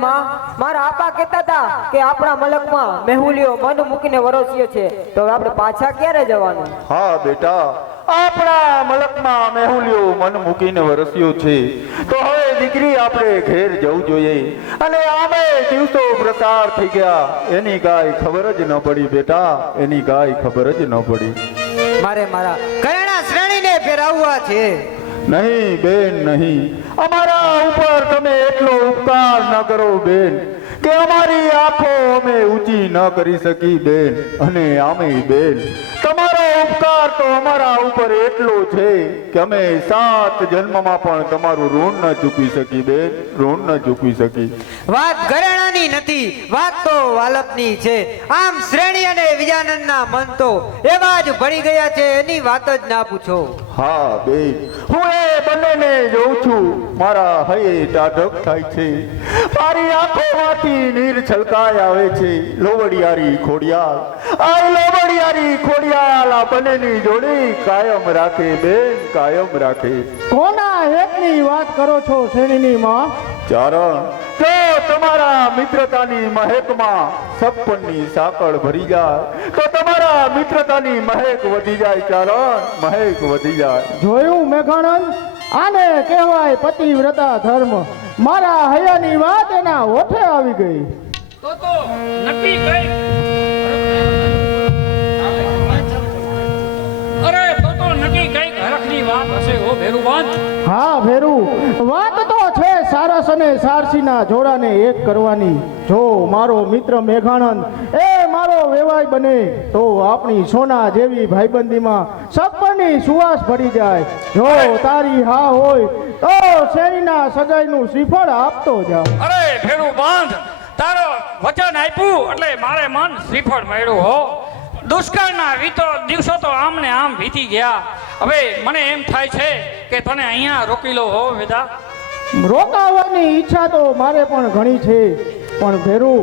મારા આપા કહેતા હતા કે આપણા મલકમાં મેહુલિયો મન મૂકીને વરસ્યો છે, તો હવે આપણે પાછા ક્યારે જવાનું? હા બેટા, આપણા મલકમાં મેહુલિયો મન મૂકીને વરસ્યો છે, તો હવે દીકરી આપણે ઘેર જવું જોઈએ. અને આમે દિવસો પ્રસાર થઈ ગયા, એની કાંઈ ખબર જ ન પડી બેટા, એની કાંઈ ખબર જ ન પડી. મારે મારા ઘરેણા શ્રેણીને ફેરવવા છે. નહીં બેન, નહીં. અમારા ઉપર તમે એટલો ઉપકાર ન કરો બેન, કે અમારી આંખો અમે ઊંચી ન કરી શકી બેન. અને આમે બેન, તમારો ઉપકાર તો અમારા ઉપર એટલો છે કે અમે 7 જન્મમાં પણ તમારું ઋણ ન ચૂકવી શકી બેન, ઋણ ન ચૂકવી શકી. વાત ઘરેણાની નથી, વાત તો વાલપની છે. આમ શ્રેણી અને વિજાનંદના મન તો એવા જ ભળી ગયા છે, એની વાત જ ના પૂછો. હા બેન, હું એ બંનેને જોઉં છું, મારા હૈયે ટાઢક થાય છે, મારી આંખોમાંથી નીર છલકાઈ આવે છે. લોવડિયારી ખોડિયાલ, આ લોવડિયારી ખોડિયાલ આ બંનેની જોડી કાયમ રાખે બેન, કાયમ રાખે. કોના હેતની વાત કરો છો શ્રેણીની માં? ચારણ, જો તમારા મિત્રતાની મહેકમાં સપનની સાંકળ ભરી જાય, તો તમારા મિત્રતાની મહેક વધી જાય. ચારણ, મહેક વધી જાય. જોયું મેઘાનંદ, આને કહેવાય પતિવ્રતા ધર્મ. મારા હૈયાની વાત એના ઓઠે આવી ગઈ. તો નક્કી કઈ નક્કી કઈક હરખની વાત હશે ઓ ભેરુબાન. હા ભેરુ, વાત તો છે સારસ અને સારસીના જોડાને એક કરવાની. જો મારો મિત્ર મેઘાનંદ એ મારો વેવાય બને, તો આપણી સોના જેવી ભાઈબંધીમાં સપનની સુવાસ ભરી જાય. જો તારી હા હોય તો શેરીના સગાઈનું શ્રીફળ આપતો જાવ. અરે ભેરુબાન, તારો વચન આપ્યું એટલે મારે મન શ્રીફળ મળ્યું હો. દુષ્કાળના દિવસો તો આમને આમ વીતી ગયા. હવે મને એમ થાય છે કે તને અહીંયા રોકી લો હો વેદા. રોકાવાની ઈચ્છા તો મારે પણ ઘણી છે, પણ ભેરુ,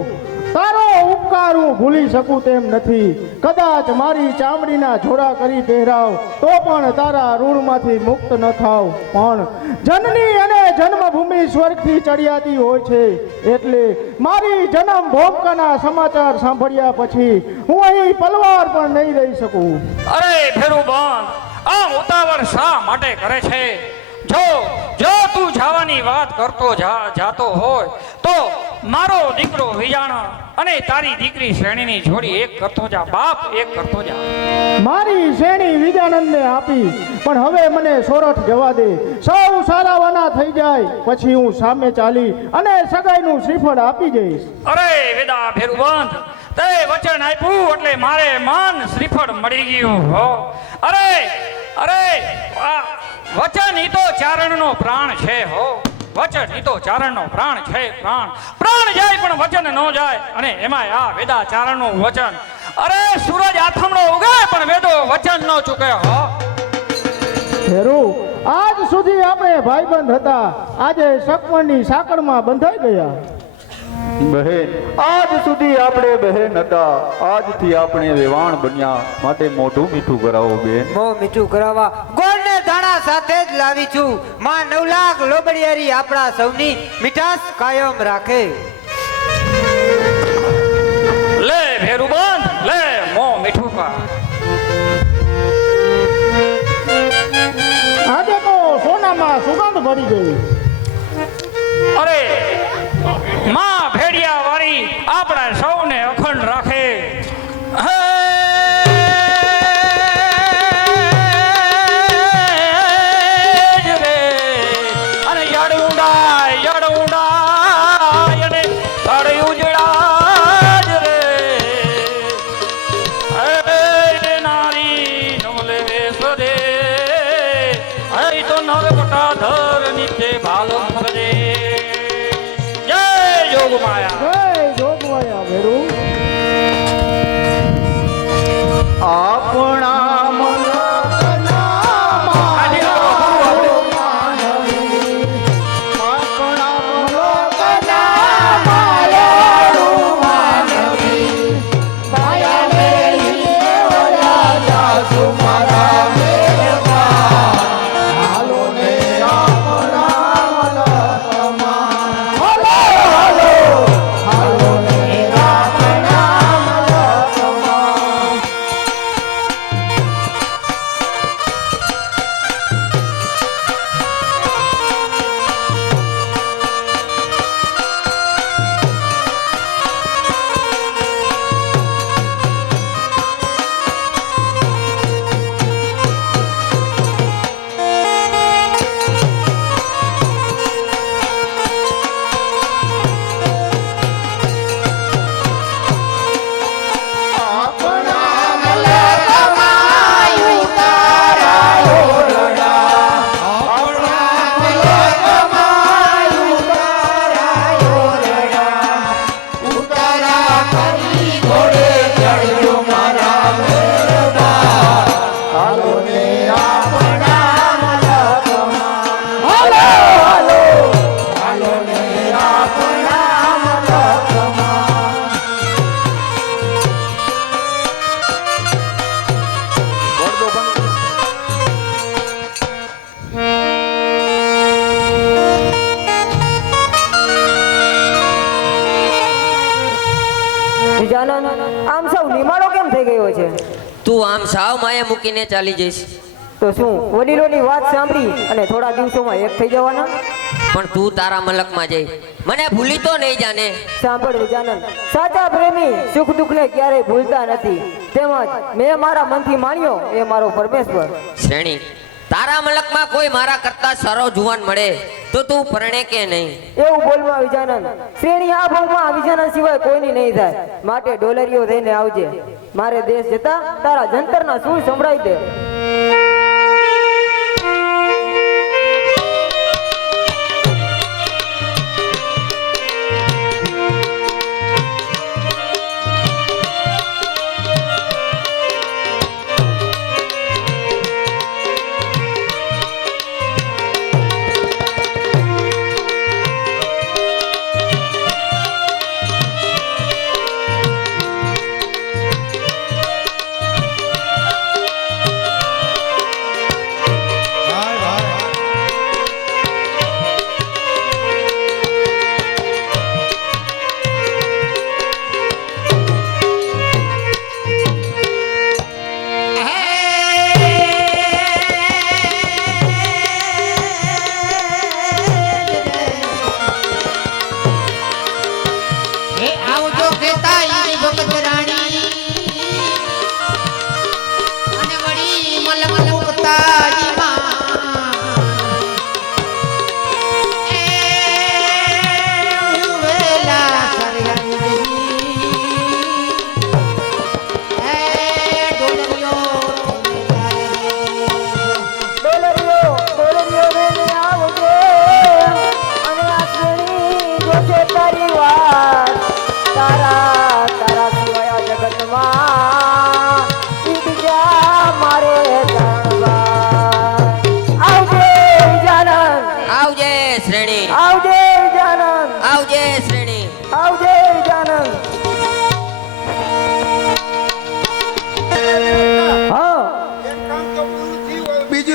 તારો ઉપકાર હું ભૂલી શકું તેમ નથી. કદાચ મારી ચામડીના જોડા કરી પહેરાવ તો પણ તારા ઋણમાંથી મુક્ત ન થાવ. પણ જનની અને જન્મભૂમિ સ્વર્ગથી ચડિયાતી હોય છે, એટલે મારી જન્મ ભોગના સમાચાર સાંભળ્યા પછી હું અહીં પલવાર પણ નહીં રહી શકું. અરે ભેરુબાન, આમ ઉતાવળ શા માટે કરે છે? જો તું જવાની વાત કરતો જાતો હોય તો મારો દીકરો વિજાણ અને તારી દીકરી શ્રેણીની જોડી એક કરતો જા બાપ, એક કરતો જા. મારી શ્રેણી વિજાનંદને આપી, પણ હવે મને સોરઠ જવા દે. સૌ સારાવાના થઈ જાય પછી હું સામે ચાલી અને સગાઈનું શ્રીફળ આપી જઈશ. અરે વેદા ભેરુબંધ, તે વચન આપ્યું એટલે મારે મન શ્રીફળ મળી ગયું હો. અરે આ વચન ઈ તો ચારણનો પ્રાણ છે હો. વચન ઈ તો ચારણનો પ્રાણ છે. પ્રાણ જાય પણ વચન ન જાય. અને એમાં આ વેદા ચારણનું વચન. અરે સૂરજ આથમણો ઉગે પણ વેદો વચન ન ચૂકે હો. ભેરુ, આજ સુધી આપણે ભાઈબંધ હતા, આજે સકવણની સાંકળમાં બંધાઈ ગયા. બહેન, આજ સુધી આપણે બહેન હતા, આજથી આપણે વેવાણ બન્યા. માટે મોઢું મીઠું કરાવો બેન. મોં મીઠું કરાવવા ગોળને ધાણા સાથે જ લાવી છું. માં 9 લાખ લોબડિયારી આપણા સૌની મીઠાશ કાયમ રાખે. લે ભેરુબંધ, લે મોં મીઠું કર. આજે તો સોનામાં સુગંધ ભરી ગઈ. અરે માં ભેડિયા વાળી આપણા સૌને અખંડ રાખે. અને યડ ઊંડાય અને તળ ઉજળાય રે. નારી નમલે સ્વદે હઈ તો નરકટા ધર નીચે ભાલો કરે. જય જોગ માયા. જય જોગવાયા ભેરુ. આપણા હલો વિજાનંદ આમ સૌ નિમાડો કેમ થઈ ગયો છે? તું આમ સાવ માયા મૂકીને ચાલી જઈશ. તો શું વડીલોની વાત સાંભળી અને થોડા દિવસોમાં એક થઈ જવાના? પણ તું તારા મલકમાં જઈ મને ભૂલી તો નહીં જાને. સાંભળ વિજાનંદ, સાચા પ્રેમી સુખ દુઃખને ક્યારેય ભૂલતા નથી. તેમજ મેં મારા મનથી માન્યો એ મારો પરમેશ્વર. શ્રેણી, તારા મલકમાં કોઈ મારા કરતા સારો જુવાન મળે તો તું પરણે કે નહીં? એવું બોલમાં વિજાનંદ, શ્રેણી આ ભાવમાં વિજાનંદ સિવાય કોઈની નહીં થાય. માટે ડોલરીઓ થઈને આવજે. મારે દેશ જતા તારા જંતરના સૂર સંભળાઈ દે.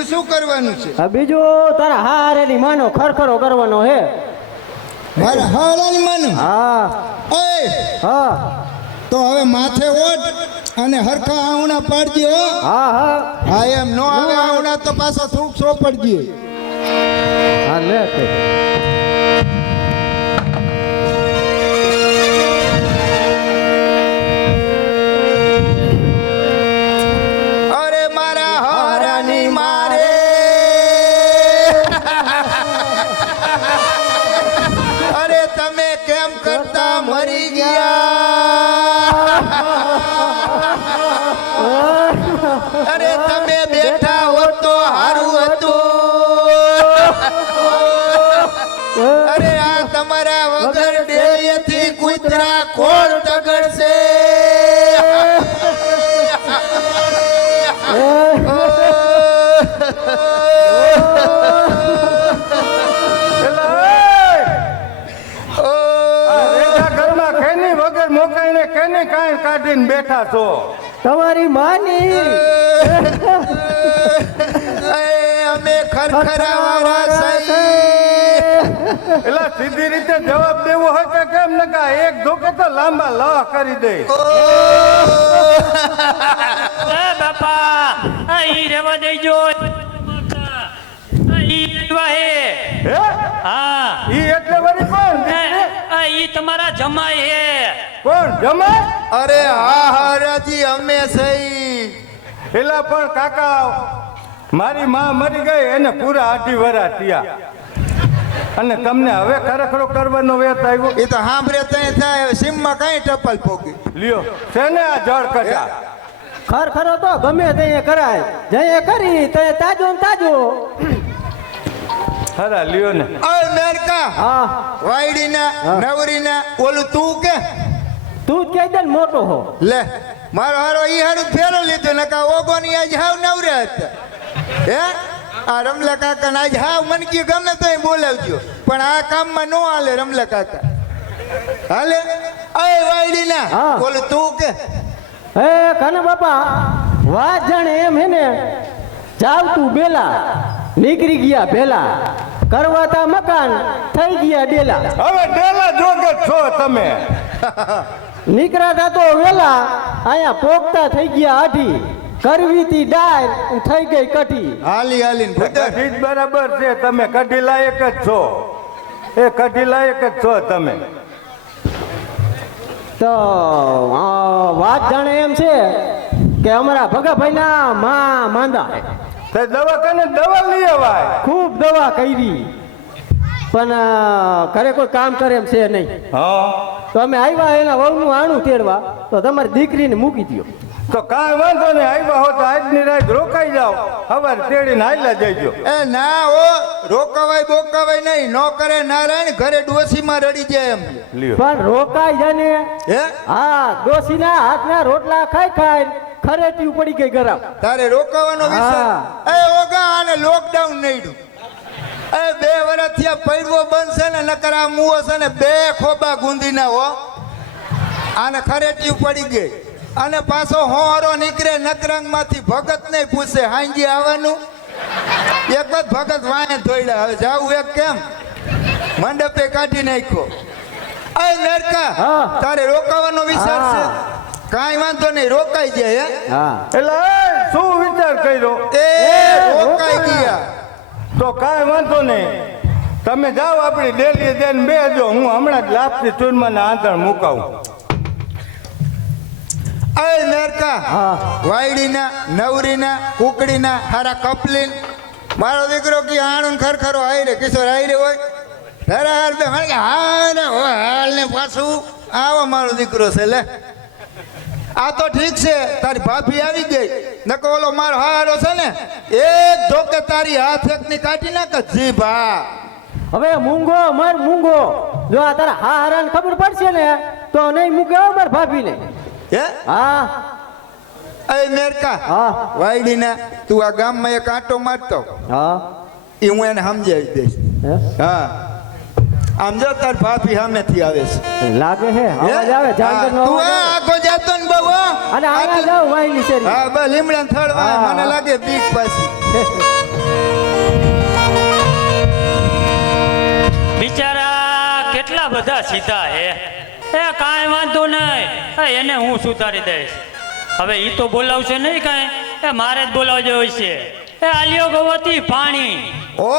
શું કરવાનું છે? બીજું તારા હારેની માનો ખરખરો કરવાનો હે. મારા હારાની માનું? હા. ઓય હા તો હવે માથે ઓઢ અને હરખા આવણા પાડજે હો. હા હા હા એમ નો આવે આવણા તો પાછા થોડુંક સોપડજે. હા લે તે. અરે મારા હારાની મારે અરે તમે કેમ કરતા મરી ગયા? અરે તમે બેઠા હો તો હારું હતું. અરે આ તમારા વગર ડેલીએથી કૂતરા કોણ તગડશે? કેની કાંઈ કાઢીને બેઠા છો? તમારી માની અમે ખરખરાવાળા સહી. એટલે સીધી રીતે જવાબ દેવો હોય કે કેમ નકા એક ધોકે તો લાંબા લહ કરી દે. એ બાપા અહીં રહેવા દેજો. હે? હા ઈ એટલે વળી કોણ? ઈ તમારા જમાઈ હે. કોણ જમાય? અરે હા હારાજી અમે સહી. એલા પણ કાકા મારી માં મરી ગઈ એને પૂરા 8 વર્ષ થયા અને તમને હવે ખરેખરો કરવાનો વેત આવ્યો. એ તો સાંભળે તઈ થાય સીમમાં કઈ ટપલ પોકી લ્યો છે ને આ જળ કટા. ખરખરો તો ગમે તે કરાય. જઈએ કરી તે તાજો ને તાજો. ખરા લ્યો ને. ઓય મેરકા હા વાયડીના નવરીના ઓલું તું કે તું જ કહી દે ને મોટો હો. લે મારો હારો ઈ હારું ફેરો લીધો નકા ઓગોની આજ હાવ નવરા હતા. હે આ રમલા કાકા ને આજ હાવ મન કે ગમે તો બોલાવજો પણ આ કામમાં નો હાલે રમલા કાકા. હાલે ઓય વાયડીના હા. ઓલું તું કે હે કાના બાપા વાત જાણે એમ હે ને જાવ તું બેલા નીકળી ગયા ભેલા કરવાતા મકાન થઈ ગયા ડેલા. હવે ડેલા જોગ જ છો તમે. નીકળ્યા તો વેલા અહીંયા પોગતા થઈ ગયા આઢી કરવી તી ડાળ થઈ ગઈ કઢી હાલી હાલીને ભૂતર કઢી જ બરાબર છે, તમે કઢી લાયક જ છો, એ કઢી લાયક જ છો તમે. તો વાત જાણે એમ છે કે અમારા ભગાભાઈના માં માંદા તે દવાખાને દવા લઈ અવાય. ખૂબ દવા કરી પણ ઘરે કોઈ કામ કરે એમ છે નહીં. હા તો અમે આવ્યા એના વહુનું આણું તેડવા, તો તમારી દીકરીને મૂકી દો. તો કાંઈ વાંધો નહીં, આવ્યા હો તો આજની રાત રોકાઈ જાઓ, સવારે તેડીને હાલ્યા જઈજો. એ ના ઓ રોકાવાય બોકાવાય નહીં, નો કરે નારાયણ ઘરે ડોસીમાં રડી જાય એમ. લ્યો પણ રોકાઈ જાને. હે હા, ડોસીના હાથના રોટલા ખાઈ ખાઈ ખરેટી પડી ગઈ ગરમ. તારે રોકાવાનો વિચાર? એ ઓગા આને લોકડાઉન નહીં. એ 2 વર્ષ થયા પડવો બંધ છે ને, નકર આ મુઓ છે ને 2 ખોબા ગુંદીના હો. આને ખરેટી પડી ગઈ અને પાછો હોરો નીકળે નકરંગ માંથી, ભગત નહીં પૂછે હાંજી આવવાનું. એક જ ભગત વાંહે ધોઈડા. હવે જાવું એક કેમ મંડપે કાઢી નાખ્યો. એ નરકા તારે રોકાવાનો વિચાર છે? કાંઈ વાંધો નહીં, રોકાઈ જાય. હે હા, એટલે એ શું વિચાર કર્યો? એ રોકાઈ ગયા. તો કાંઈ વાંધો નહીં, તમે જાઓ આપણી ડેલી દેન બેજો, હું હમણાં જ લાપસી ચૂરમાના આંતણ મુકાવું. એ નરકા વાયડીના નવરીના કુકડીના હારા કપલીન મારો દીકરો કી આણું ખરખરો આઈ રે કિશોર આઈ રે હોય તારા હાલ બે મને હાલ ને હાલ ને પાછું આવો મારો દીકરો છે લે. આ તો ઠીક છે તારી ભાભી આવી ગઈ, નકો ઓલો મારો હારો છે ને એક ધોકે તારી હાથ એકની કાઢી નાખ જીભા. હવે મૂંગો મર મૂંગો, જો આ તારા હારાને ખબર પડશે ને તો નહીં મૂકે હો માર ભાભીને. હે હા એ નરકા હા વાયડીના તું આ ગામમાં એક આંટો મારતો, હા એ હું એને સમજાવી દઈશ. હે? હા આમ જો તાર ભાભી સામેથી આવે છે. લાગે હે અવાજ આવે જાનગરનો તું અવાજ આવે. આગો જાતો ને બહુ હો. અને આયા જાવ વાયલી શેરી. હા બસ લીમડા થડવા હા, મને હા. લાગે બીક પાછી. બિચારા કેટલા બધા સીધા હે. એ કાંઈ વાંધો નહીં, એને હું સુધારી દઈશ. હવે ઈ તો બોલાવશે નહીં કાંઈ, એ મારે જ બોલાવજો હોય છે. એ આલિયો ગવતી પાણી. ઓ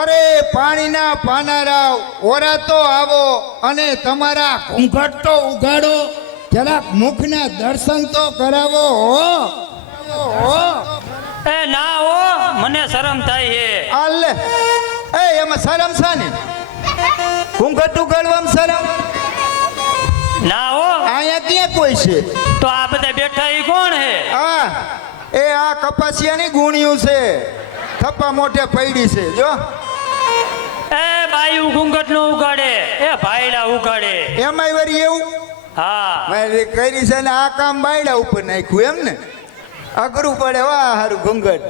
અરે પાણીના પાનારાવ ઓરા તો આવો અને તમારા ઘૂંઘટ તો ઉગાડો, જરાક મુખના દર્શન તો કરાવો. એ ના હો, મને શરમ થાય છે. આલે એ એમાં શરમ છે ને? ઘૂંઘટ ઉગાડવામાં શરમ? ના હો, અહીંયા ક્યાં કોઈ છે? તો આ બધા બેઠા ઈ કોણ હે? આ કપાસિયાની ગુણિયું છે, થપ્પા મોઢે પડી છે જો. એ બાયું ઘૂંઘટ નો ઉગાડે, એ ભાઈડા ઉગાડે. એમાંય વળી એવું હા, મારે કરી છે ને આ કામ બાયડા ઉપર નાખ્યું એમ ને? અઘરું પડે વાહ હારું ઘૂંઘટ.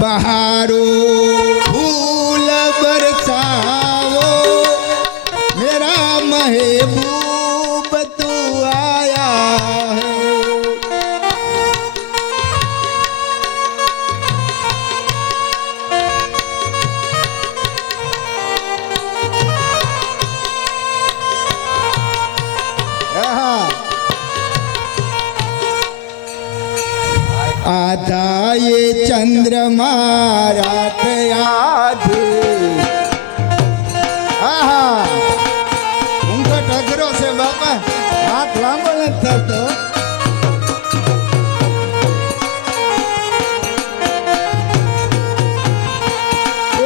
બહારો ફૂલ બરસાવો મેરા મહેબૂબ તું આયા હૈ. आधा ये चंद्रमा रात आधे. आहा घूंघट अघरो છે બાપા, હાથ લાંબો નથી થતો.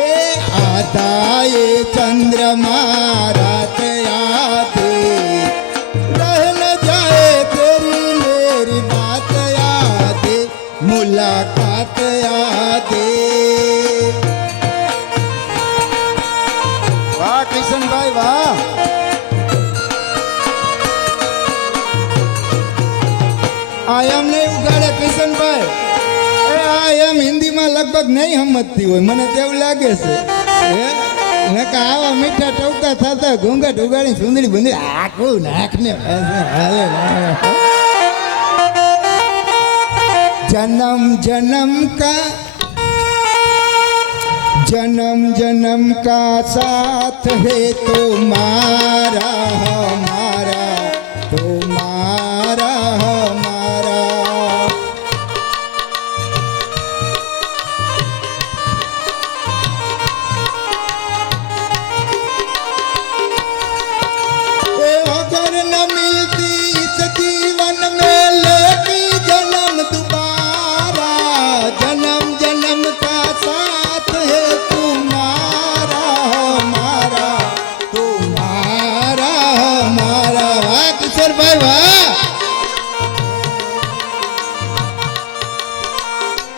એ આધા ये चंद्रमा रात आधे रह न जाए तेरी मेरी बात याद मुलाकात यादे. વાહ કિશનભાઈ વાહ. આયમ નહીં ઉગાડે કિશનભાઈ. એ આયમ હિન્દીમાં લગભગ નહીં સમજતી હોય મને તેવું લાગે છે. હે નકા આવા મીઠા ટવકા થતા ઘૂંઘટ ઉગાડી સુંદરી બંધી આખું નાખને હાલે. जन्म जन्म का जन्म जन्म का साथ है तुम्हारा हमारा तुम्हारा हमारा ए अगर न मिलती इस जीवन में लेती जन्म दोबारा जन्म जन्म का साथ है तुम्हारा हमारा तुम्हारा हमारा वाह किशोर भाई वाह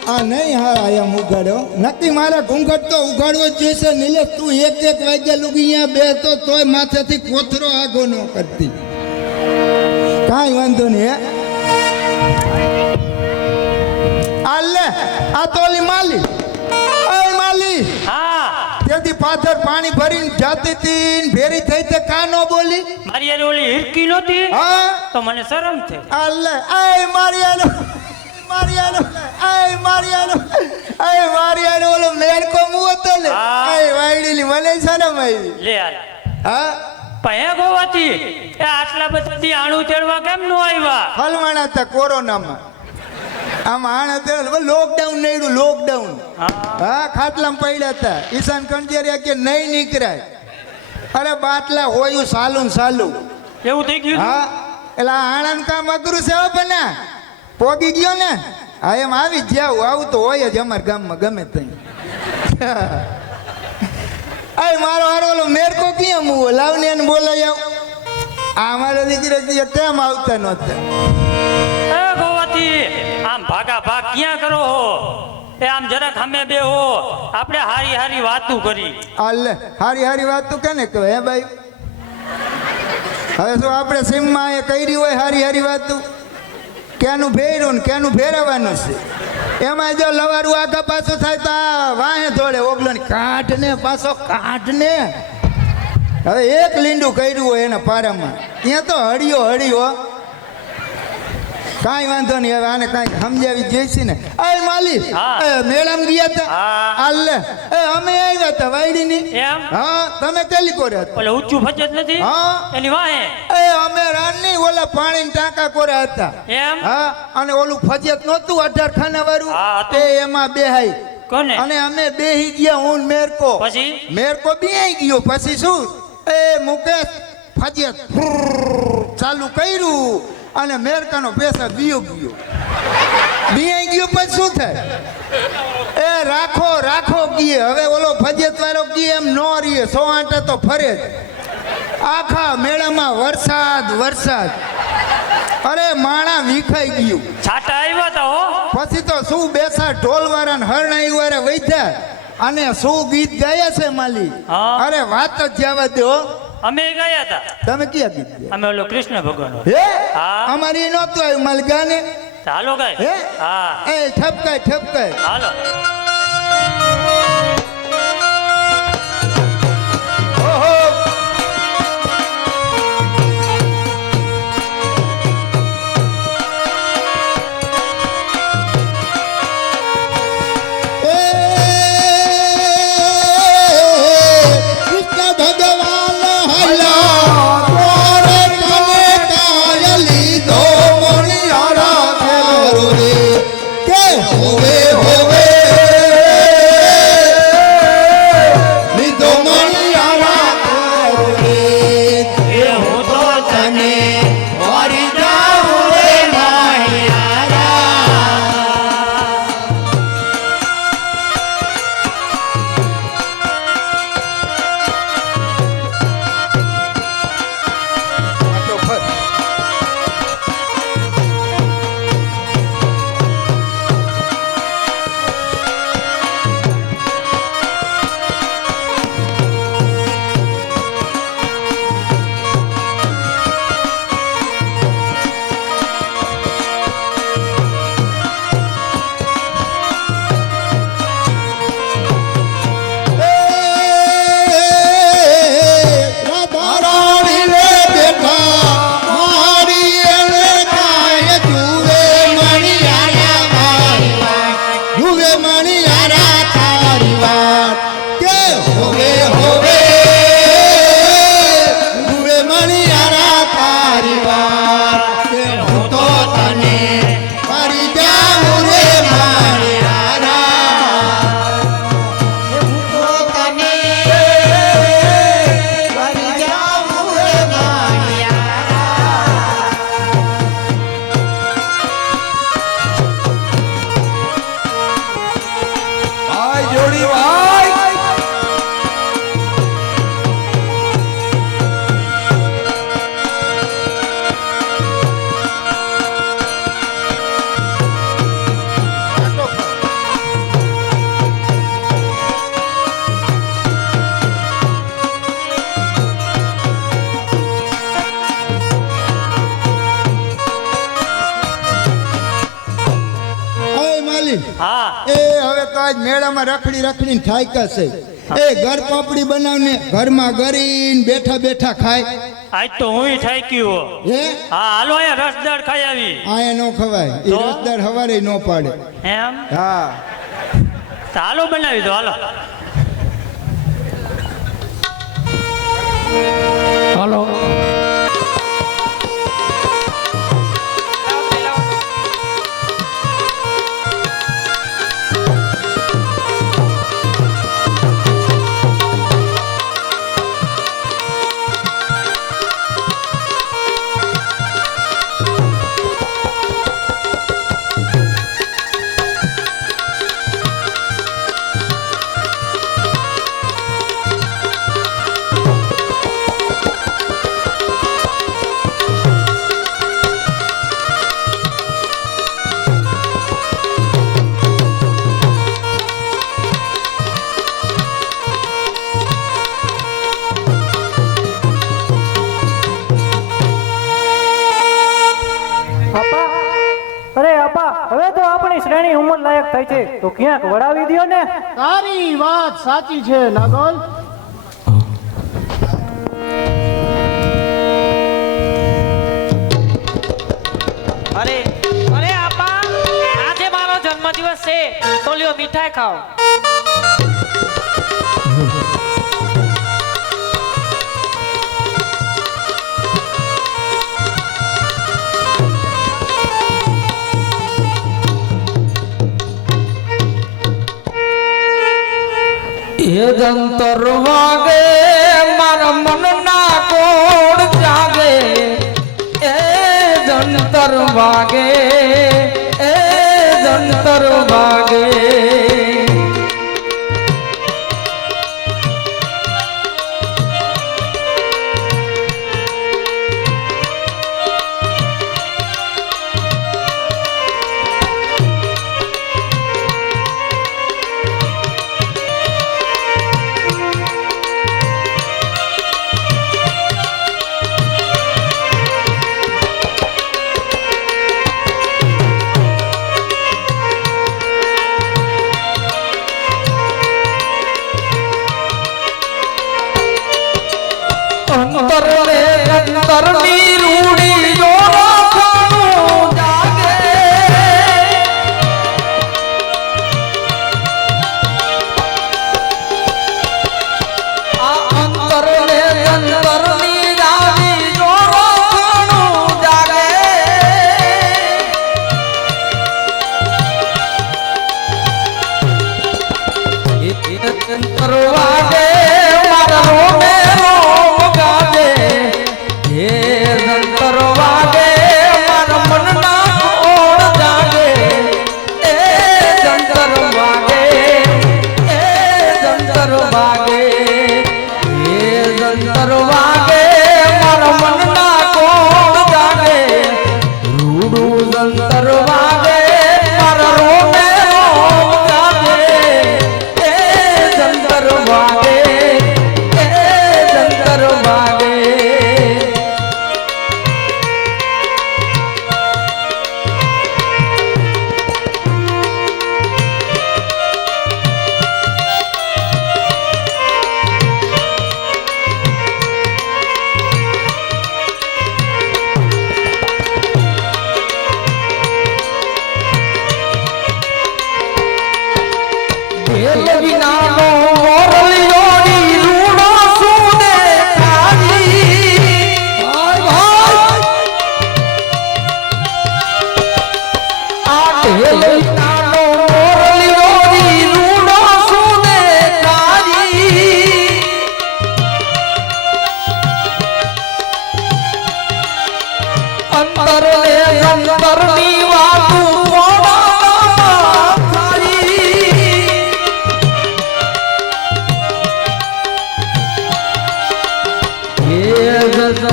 આ નહીં હા આયા ઉગાડ્યો નક્કી મારા ઘૂંઘટ તો ઉગાડવો જ જોઈશે નિલેશ તું એક વાગ્યા લુગી અહીંયા બેસતો તોય માથેથી કોથરો આગો ન કરતી કાંઈ વાંધો નહીં હે આ લે આ તો ઓલી માલી ઓય માલી હા તેથી પાછળ પાણી ભરીને જાતી હતી ને ભેરી થઈ તે કાનો બોલી મારી યાર ઓલી હિરકી નહોતી હા તો મને શરમ થઈ આ લે આય મારિયાનો મારિયાનો આય મારિયાનો આય મારિયાનો ઓલો મેરકો મું હતો ને હા. આય વાયડીલી મને શરમ આવી લે યાર હા પૈયા ગોવાતી એ આટલા બધી આણું તેડવા કેમ નો આવ્યા ફલવાણા હતા કોરોનામાં આમાં આણા તે લોકડાઉન નડ્યું લોકડાઉન હા ખાટલામાં પડ્યા હતા ઈશાન કંજરિયા કે નહીં નીકળાય અરે બાટલા હોયું સાલું સાલું એવું થઈ ગયું હા એટલે આ આણંદ કામ અઘરું છે હો બના પોગી ગયો ને હા એમ આવી જ જાવ આવું તો હોય જ અમારા ગામમાં ગમે ત્યાં અરે મારો હારો ઓલો મેરકો ક્યાં મુવો લાવને એને બોલાવી આવ આ અમારા દીકરી કેમ આવતા નહોતા એ ગોવાતી આમ ભાગા ભાગ ક્યાં કરો હો એ આમ જરાક અમે બે હો આપણે હારી હારી વાતું કરી લે હારી હારી વાત તું કેને કહે હે ભાઈ હવે શું આપણે સીમમાં એ કરી હોય હારી હારી વાત તું ક્યાંનું ભેર્યું ને ક્યાંનું ભેરવવાનું છે એમાં જો લવારું આગા પાછું થાય તો આ વાહે દોડે ઓગલો ને કાઢ ને પાછો કાઢ ને હવે એક લીંડું કર્યું હોય એના પારામાં ત્યાં તો હળિયો કાંઈ વાંધો નહીં હવે આને કાંઈક સમજાવી જઈશી ને અરે માલી હા. મેળામાં ગયા હતા હા. હાલે એ અમે આવ્યા હતા વાયડીની એમ હા તમે કેલી કોરે હતા ઓલે ઊંચું ફજત નથી હા. એની વાહે એ અમે રાનની ઓલા પાણીના ટાંકા કોરા હતા એમ હા અને ઓલું ફજિયત નહોતું 18 ખાના વાળું હા, હતું. તે એમાં બેહાઈ કોને અને અમે બેહી ગયા હું ને મેરકો પછી? મેરકો બેહી ગયો પછી શું એ મુકેશ ફજિયત ચાલુ કર્યું અને મેરકાનો પૈસા બીયો ગયો બીયાઈ ગયો પછી શું થાય એ રાખો રાખો કીએ હવે ઓલો ફજિયત વાળો કીએ એમ નો રીએ 100 આંટા તો ફરે જ આખા મેળામાં વરસાદ વરસાદ અરે માણા વિખાઈ ગયું છાટા આવ્યા તા હો પછી તો શું બેસા ઢોલ વાળા ને હરણાઈ વાળા વૈધા અને શું ગીત ગાયા છે માલી હા. અરે વાત જ જવા દો અમે ગયા હતા તમે ક્યાં ગીત ગાયા? અમે ઓલો કૃષ્ણ ભગવાન હે હા. અમારી નહોતું આવ્યું માલી ગાને ચાલો હે ગાય હા એ ઠપકાય ઠપકાય હાલો ઓહો કૃષ્ણ ભગવાન હૈયા તોરે કને કાયલી દો મણિયારા ખેરો રે કે હોવે હોવે લીધો મણિયારા ખેરો રે એ હું તો તને વારી જાઉં રે માહિયારા આટલો ફર રાધારાણી રે બેઠા મારી એને કાય જુએ મણિયારા મારી વાત જુએ મણિયારા તારી વાત હોવે હોવે હુવે મણિયારા તારી વાત કે હું તો તને મારી જાઉં રે મણિયારા હું તો તને મારી જાઉં રે ભાઈ જોડી ભાઈ ઓય માલી હા એ હવે તો આજ મેળામાં રખડી રખડીને થાક્યા છે એ ઘર પાપડી બનાવને ઘરમાં ગરીને બેઠા બેઠા ખાય આજ તો હું થાક્યો હે હા હાલો અહીંયા રસદાળ ખાઈ આવી આયા નો ખવાય એ તો? રસદાર હવારે નો પાડે એમ હા તો હાલો બનાવી દો હાલો હાલો અરે આપા હવે તો આપણી શ્રેણી ઉંમર લાયક થઈ છે તો ક્યાંક વડાવી દ્યો ને. તારી વાત સાચી છે નાગલ. અરે અરે આપા આજે મારો જન્મદિવસ છે તો લ્યો મીઠાઈ ખાઓ. એ જંતર વાગે મારા મનના કોડ જાગે એ જંતર વાગે એ જંતર વાગે અંતરની રૂડી જોડો જાગે આ અંતરને અંતરની રાવી જોડો જાગે અંતર વાગે મારા રોમે રોમ ગાજે હે અંતર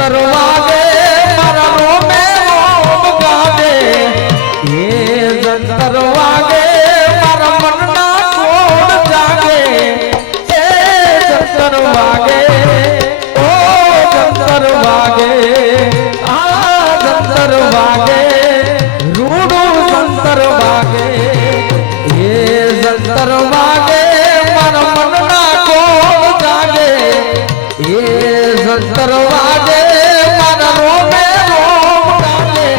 જંતર વાગે મારા રોમે રોમ ગાવે એ જંતર વાગે મારા મનના કોણ જાગે એ જંતર વાગે ઓ જંતર વાગે આ જંતર વાગે રૂડું જંતર વાગે એ જંતર વાગે મારા મનના કોણ જાગે એ જંતર વાગે મારા રોમે રોમ ગાવે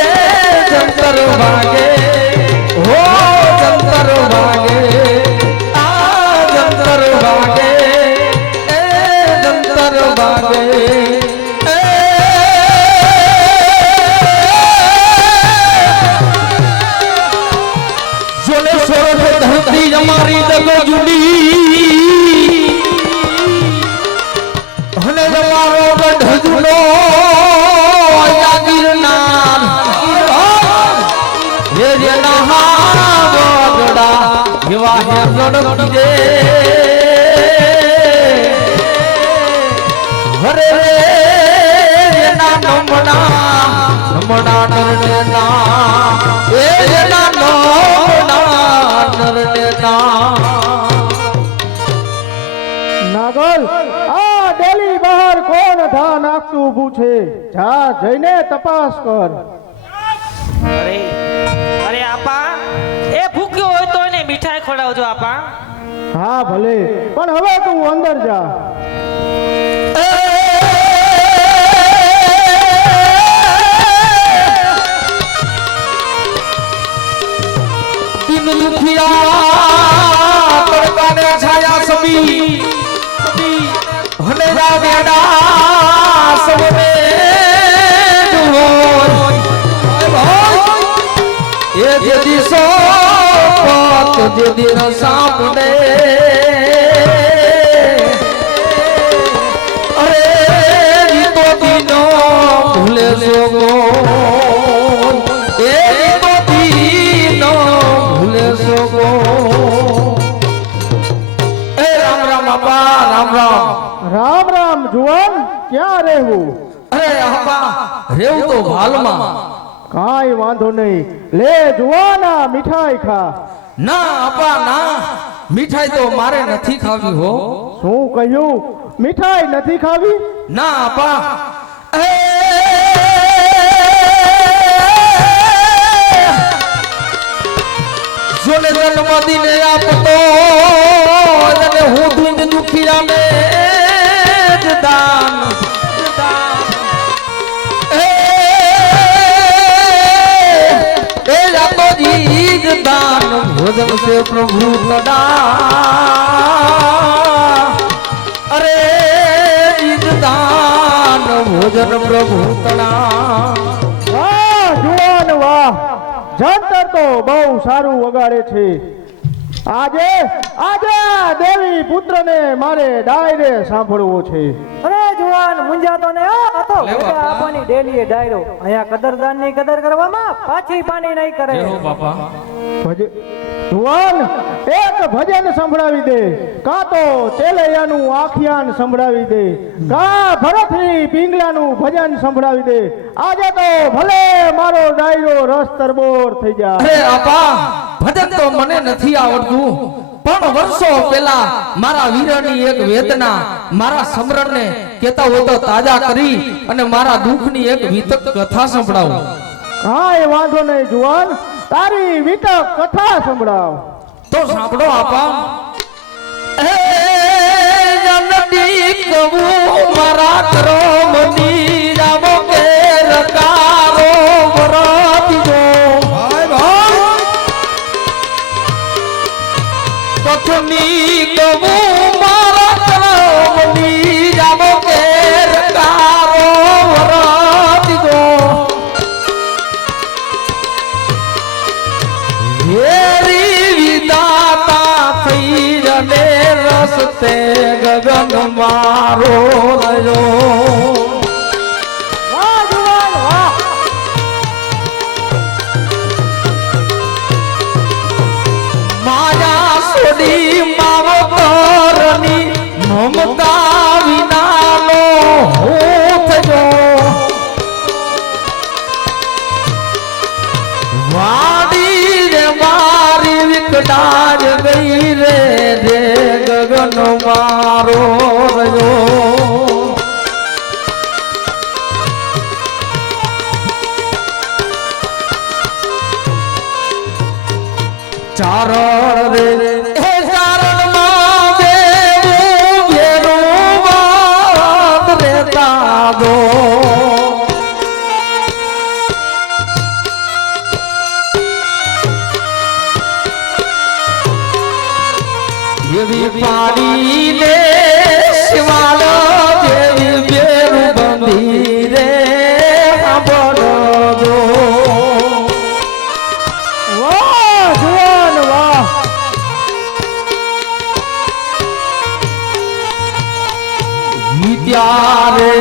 એ જંતર વાગે હો જંતર વાગે આ જંતર વાગે એ જંતર વાગે જોને સોરઠ ધરતી અમારી દગો જુડી અને તમારો ગઢ જુનો ગિરનાર હે જેના હાવડા એવા હે ગણપતિ હરે રે જેના નમણા નરને ના એ જેના નમણા નરને ના નાગલ આ ડેલી બહાર કોણ ધા નાખતું ઊભું છે જા જઈને તપાસ કર અરે અરે આપા એ ભૂખ્યો હોય તો એને મીઠાઈ ખવડાવજો આપા હા ભલે પણ હવે તું અંદર જા દિન દુખિયા તડકાને છાયા સબી હને રાવેડા સવને એ જે દિસો પત જે દિન સાપડે અરે તો દિનો ભૂલે સોગો એ તો દિનો ભૂલે સોગો એ રામ રામ બાપા રામ રામ રામ રામ જુવાન ક્યાં રહેવું અરે આપા રેવું તો ભાલમાં કાંઈ વાંધો નહીં લે જુવાના મીઠાઈ ખા ના આપા ના મીઠાઈ તો મારે નથી ખાવી હો શું કહ્યું મીઠાઈ નથી ખાવી ના આપા જોને જન્મ દિને આપતો અને હું દિન દુખિયા ને જ દાન એ જાતો જીજ દાન ભોજન से प्रभु तड़ा अरे जीज दान भोजन प्रभु तड़ा વાહ જુવાન વાહ જંતર તો બહુ સારું વગાડે છે આજે આજે આ દેવી પુત્રને મારે ડાયરે સાંભળવો છે અરે જુવાન મુંજાતો ને આ તો બેટા આપવાની ડેલીએ ડાયરો અહીંયા કદરદાનની કદર કરવામાં પાછી પાણી નહીં કરે જુવાન એક ભજન સંભળાવી દે કાં તો ચેલૈયાનું આખિયાન સંભળાવી દે કાં ભરતની પિંગલાનું ભજન સંભળાવી દે આજે તો ભલે મારો ડાયરો રસ તરબોર થઈ જાય અરે આપા ભજન તો મને નથી આવડતું પણ વર્ષો પહેલા મારા વીરની એક વેદના મારા સમરણને કહેતા હોય તો તાજા કરી અને મારા દુઃખની એક વિતક કથા સંભળાવું કાંઈ વાંધો નહીં જુવાન તારી વિતક કથા સંભળાવ તો સાંભળો આપા હે જનની કવું મારા કરો મની રામો કે રકારો વરાતીજો ભાઈ ભાઈ કથની કવું મારા કરો મની રામો કે રકારો વરાતીજો હેરી વિદાતા થઈ જને રસ્તે ગગન મારો રહ્યો વાહ જુવાન વાહ માયા છોડી માવતરની મમતા વિનાનો હું એવી પાડી લે શિવાળ દેવી બેરુ બંધી રે સાંભળો દો. વાહ જુવાન વાહ. ત્યારે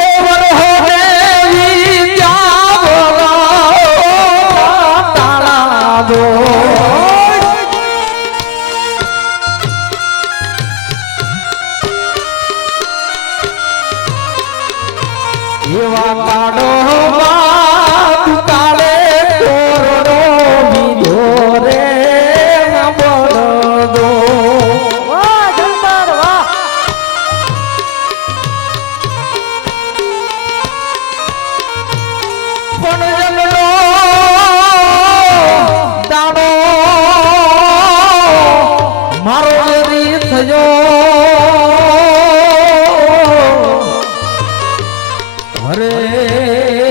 એ વરહો દેવી ત્યાં બોલાવો તાળા દો. એવા કાઢો કાળે કોરડો બીજો રે સાંભળો દો. વાહ જંતર વાહ. પણ જમણો દાડો મારો વેરી થયો. અરે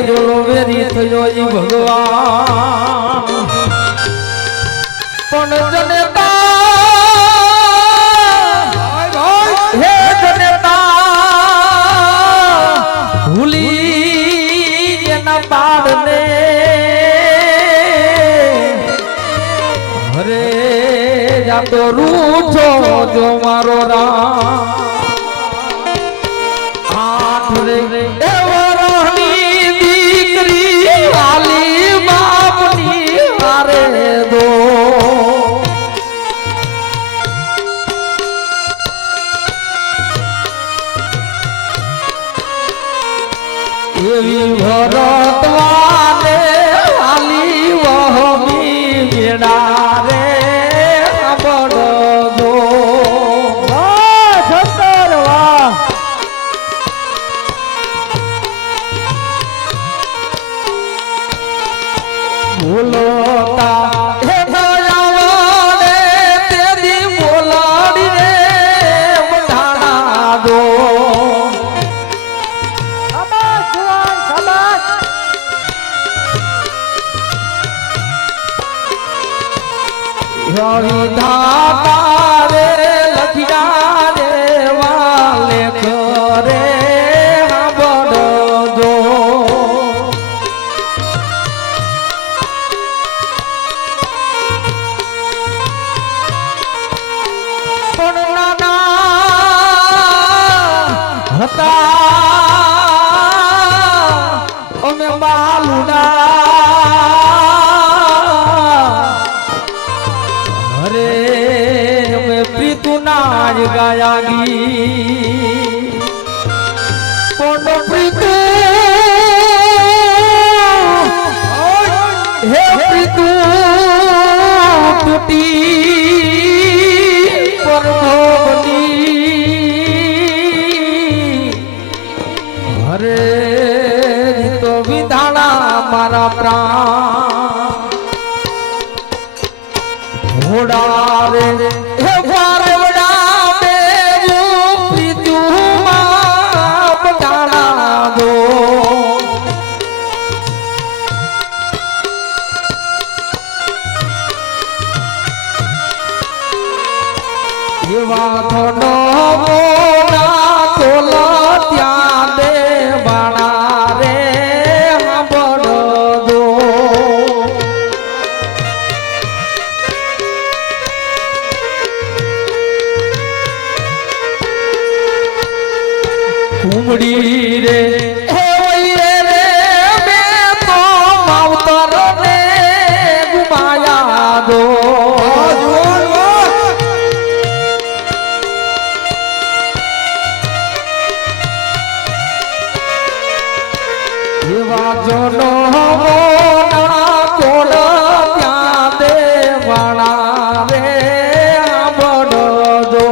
બોલો વેરી થયો ઈ ભગવાન. પણ જનતા હે જનતા ભૂલી જેના બાળને અરે જા તો રૂઠો જો મારો રામ. આઠ રે એ વરહની દીકરી આલી બાપની હારે દો. એવી ભરતવાને આલી વહમી મેળા રે સાંભળો દો. વાહ જંતર વાહ. બોલતા હે દયાવાને તેદી બોલાડીને બધાણા દો. શાબાશ જુવાન શાબાશ. વિધાતા રે લખિયા રે વાલે કરે સાંભળો દો. પણ નાના હતા અમે બાલુડા. અરે અમે પ્રીતુના જ ગાયા ગી. પણ પ્રીતુ હે પ્રીતુ તૂટી પરભોગની. અરે તો વિધાણા મારા પ્રાણ ઘોડા રે હે વારવડા બેરું પ્રીતુમાં બટાણા દો. એવા થોડો મોના તોલ ત્યાં દે બાણા રે સાંભળો દો. કુમડી રે હે વૈરે રે મેં તો માવતર ને ગુમાયા દો. એવા જોનો મોના કોડ ત્યાં દેવાણા રે સાંભળો દો.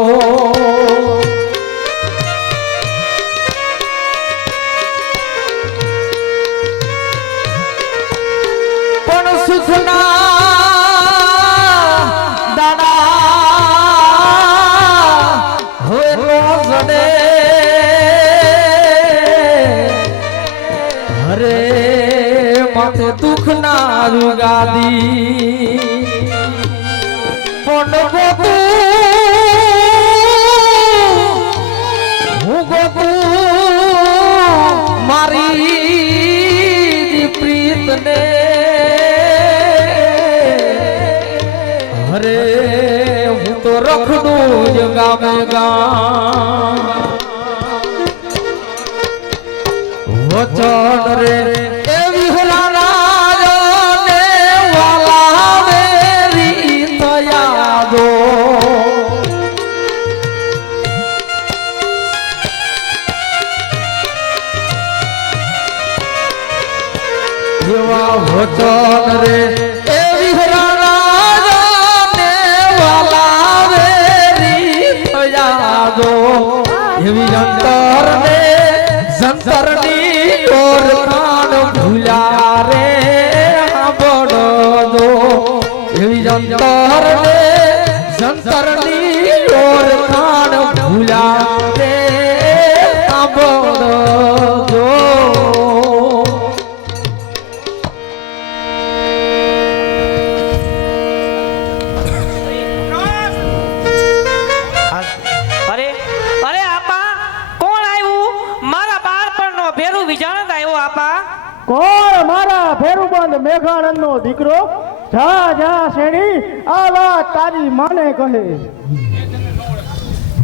પણ સુખના દાડા હોય નો જડે. અરે માથે દુઃખ ના રૂગાદી પણ ગોતું રખડું જ ગામે ગામ વચન રે એ વિહરાના ને વાલા વેરી થયા દો એવા વચન રે એ વિહરાના ને વાલા વેરી થયા દો એવી અંતર ને સંતરની ઓરખાણ ભૂલ્યા રે બડો દો એવી અંતર ને સંતરની ઓરખાણ ભૂલ્યા રે બડો દો અરે અરે આપા કોણ આવ્યું મારા બાળપણનો ભેરું વિજાણત આવ્યો આપા કોણ મારા ભેરુબંધ મેઘાનંદનો દીકરો જા જા શેણી આ વાત તારી માને કહે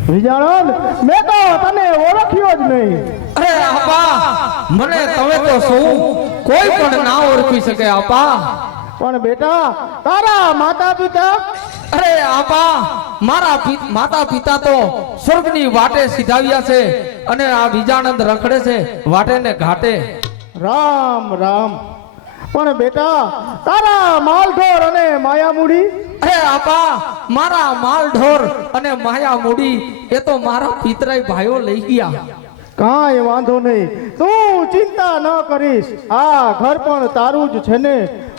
વિજાણંદ મેં તો તને ઓળખ્યો જ નહીં અરે આપા મને તમે તો શું કોઈ પણ ના ઓળખી શકે આપા પણ બેટા તારા માતા પિતા અરે આપા મારા માતા પિતા તો સ્વર્ગની વાટે સીધાવ્યા છે અને આ વિજાનંદ રખડે છે વાટે ને ઘાટે રામ રામ પણ બેટા તારા માલઢોર અને માયામુડી અરે આપા મારા માલ ઢોર અને માયા મૂડી એ તો મારા પિતરાઈ ભાઈઓ લઈ ગયા કાંઈ વાંધો નહીં તું ચિંતા ન કરીશ આ ઘર પણ તારું જ છે ને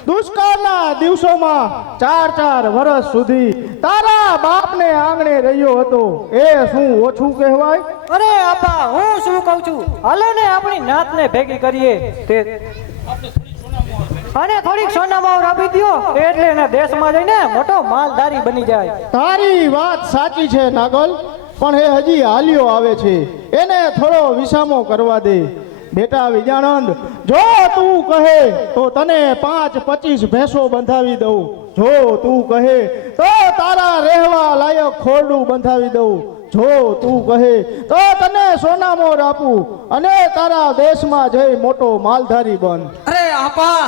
દુષ્કાળના દિવસોમાં 4 વર્ષ સુધી તારા બાપને આંગણે રહ્યો હતો એ શું ઓછું કહેવાય અરે આપા હું શું કહું છું હાલો ને આપણી નાતને ભેગી કરીએ તે અને થોડીક સોનામાં આપી દ્યો એટલે એના દેશમાં જઈને મોટો માલધારી બની જાય તારી વાત સાચી છે નાગલ પણ એ હજી હાલ્યો આવે છે એને થોડો વિસામો કરવા દે બેટા વિજાનંદ જો તું કહે તો તને 5-25 ભેંસો બંધાવી દઉં જો તું કહે તો તારા રહેવા લાયક ખોરડું બંધાવી દઉં જો તું કહે તો તને સોનામોર આપું અને તારા દેશમાં જઈ મોટો માલધારી બન અરે આપા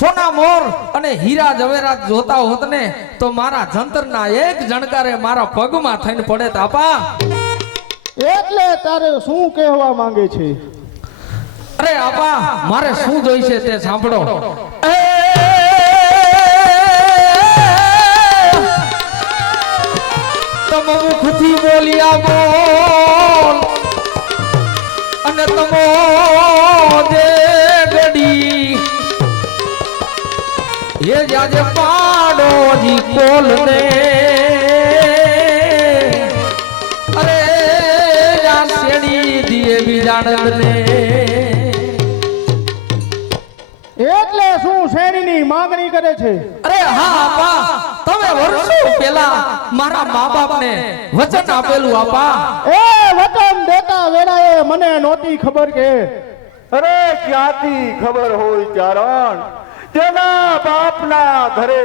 સોના મોર અને હીરા જવેરાત જોતા હોત ને તો મારા જંતરના એક જણકારે મારા પગમાં થઈને પડે આપા એટલે તારે શું કહેવા માંગે છે અરે આપા મારે શું જોઈશે તે સાંભળો તમ મુખથી બોલ્યા બોલ અને તમો દે ગડી એ જાજે પાડો જી કોલ ને અરે યા શેડી દીએ વિજાણંદ ને એટલે શું શેરીની માંગણી કરે છે અરે હા આપા તમે વર્ષો પહેલા મારા મા બાપને વચન આપેલું આપા એ વચન દેતા વેળાએ મને નહોતી ખબર કે અરે ક્યાંથી ખબર હોય ચારણ તેના બાપના ઘરે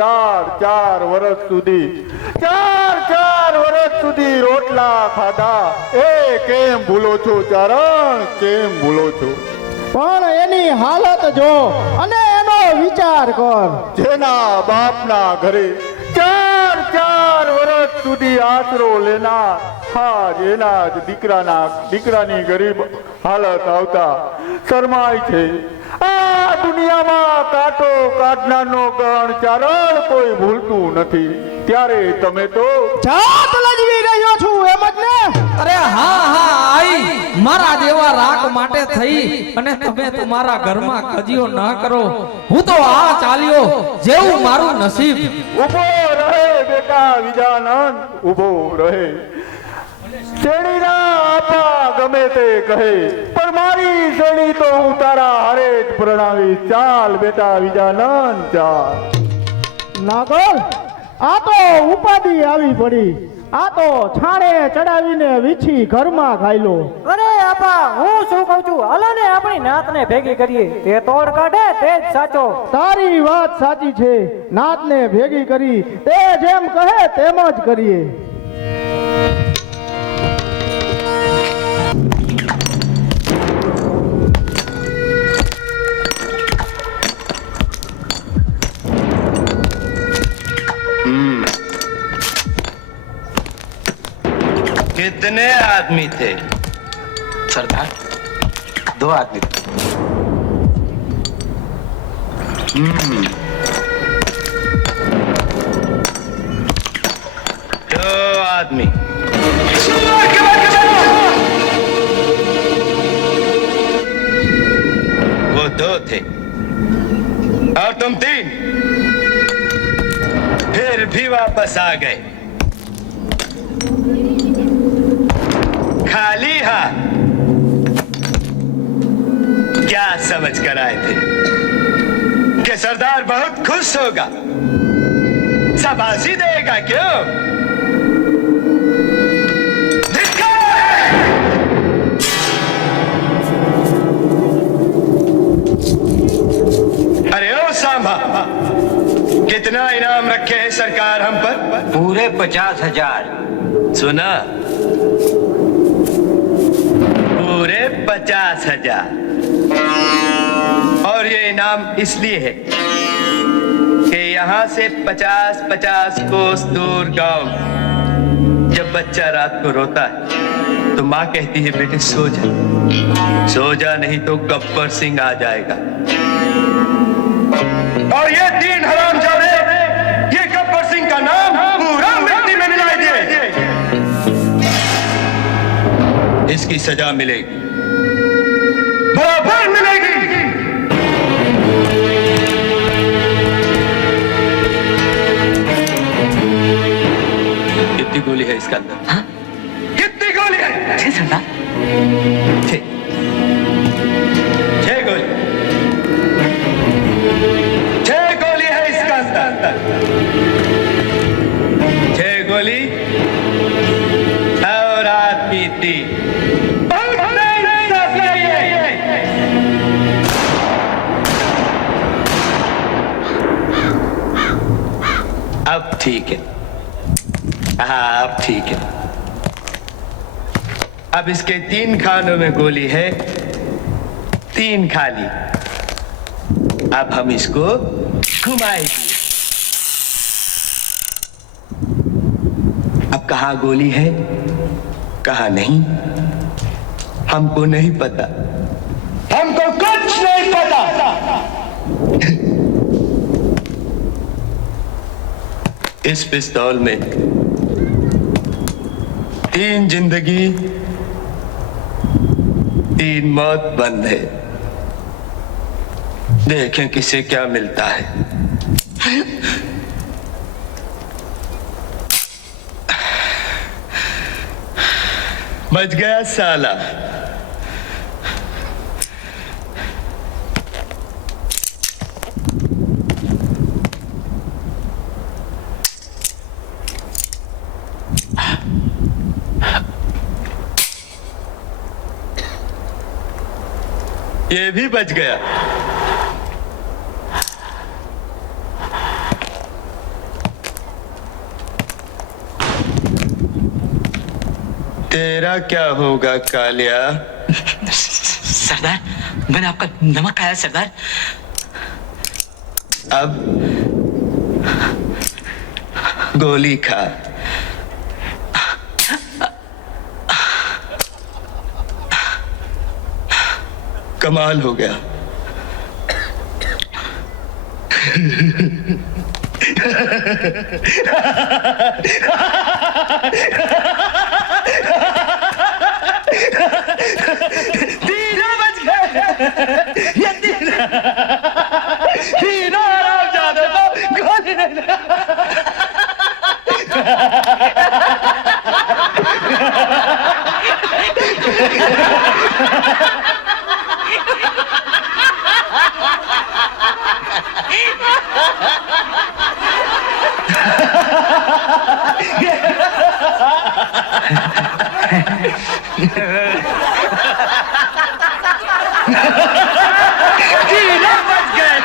4 વર્ષ સુધી રોટલા ખાધા એ કેમ ભૂલો છો ચારણ કેમ ભૂલો છો પણ એની હાલત જો અને એનો વિચાર કર જેના બાપના ઘરે 4 વર્ષ સુધી આશરો લેનાર હા એના જ દીકરાની ગરીબ હાલત આવતા શરમાય છે આ દુનિયામાં કાંટો કાઢનારનો ગણ ચારણ કોઈ ભૂલતું નથી ત્યારે તમે તો જાત લજવી રહ્યો છું એમ જ ને અરે હા આઈ મારા જેવા રાખ માટે થઈ અને તમે તમારા ઘરમાં કજીઓ ન કરો હું તો આ ચાલ્યો જેવું મારું નસીબ ઉભો રહે બેટા વિજાનંદ ઉભો રહે શેણીના આપા ગમે તે કહે પણ મારી શેણી તો હું તારા હારે જ પ્રણાવી ચાલ બેટા વિજાનંદ ચાલ નાગલ આ તો ઉપાધિ આવી પડી આ તો છાણે ચડાવીને વીછી ઘરમાં ખાઈલો અરે આપા હું શું કહું છું હાલો ને આપણી નાતને ભેગી કરીએ તે તોડ કાઢે તે જ સાચો તારી વાત સાચી છે નાતને ભેગી કરી તે જેમ કહે તેમ જ કરીએ कितने आदमी थे? सरदार 2 आदमी थे। दो आदमी। वो 2 थे और तुम 3, फिर भी वापस आ गए खाली हाथ। क्या समझ कर आए थे कि सरदार बहुत खुश होगा, शाबाशी देगा? क्यों? अरे ओ सांभा, कितना इनाम रखे हैं सरकार हम पर? पूरे 50,000। सुना? पूरे 50,000। और ये इनाम इसलिए है कि यहाँ से 50-50 कोस दूर गांव जब बच्चा रात को रोता है तो माँ कहती है बेटे सो जा, सो जा, नहीं तो गब्बर सिंह आ जाएगा। और ये 3 हरामजादे ये गब्बर सिंह का नाम पूरा मिट्टी में मिला दिए। इसकी सजा मिलेगी, बराबर मिलेगी। कितनी गोली है इसके अंदर? हाँ? कितनी गोली है? 6 सरदार। 6 गोली। 6 गोली है इसका अंदर। 6 गोली और आदमी 3। अब ठीक है। हाँ अब ठीक है। अब इसके 3 खानों में गोली है, 3 खाली। अब हम इसको घुमाएंगे। अब कहाँ गोली है कहाँ नहीं हमको नहीं पता, हमको कुछ नहीं पता। इस पिस्तौल में 3 जिंदगी 3 मौत बंद है। देखें किसे क्या मिलता है। बच गया साला। ये भी बच गया। तेरा क्या होगा कालिया? सरदार मैंने आपका नमक खाया सरदार। अब गोली खा। कमाल हो गया। तीनों बच गए। ये तीनों हरामजादे को गोली नहीं। तीनों बच गए।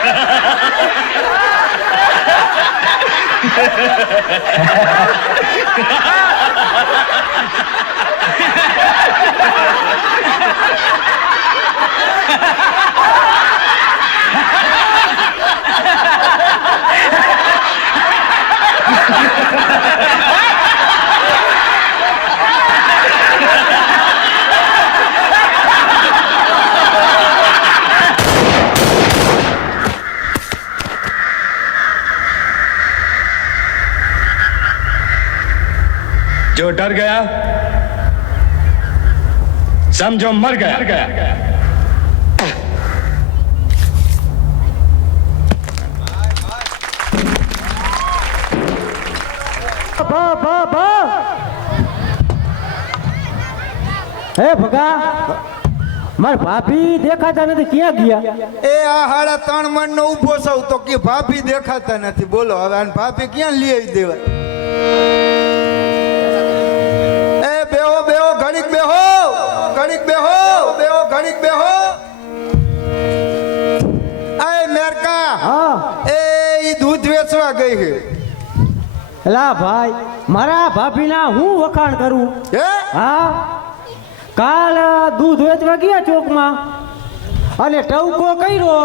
जो डर गया समझो मर गया। હે ભગા મારા ભાભી દેખાતા નથી, ક્યાં ગયા? એ આ હાડા 3 મણ નો ઊભો સૌ તો કે ભાભી દેખાતા નથી. બોલો હવે આને ભાભી ક્યાં લઈ આવી દેવા? એ બેહો બેહો ઘડીક બેહો, ઘડીક બેહો, બેહો ઘડીક બેહો. એ મેરકા, હા એ ઈ દૂધ વેચવા ગઈ છે. એલા ભાઈ, મારા ભાભીના હું વખાણ કરું? હે હા, કાલ દૂધ વેચવા ગયા ચોકમાં અને ટવકો કર્યો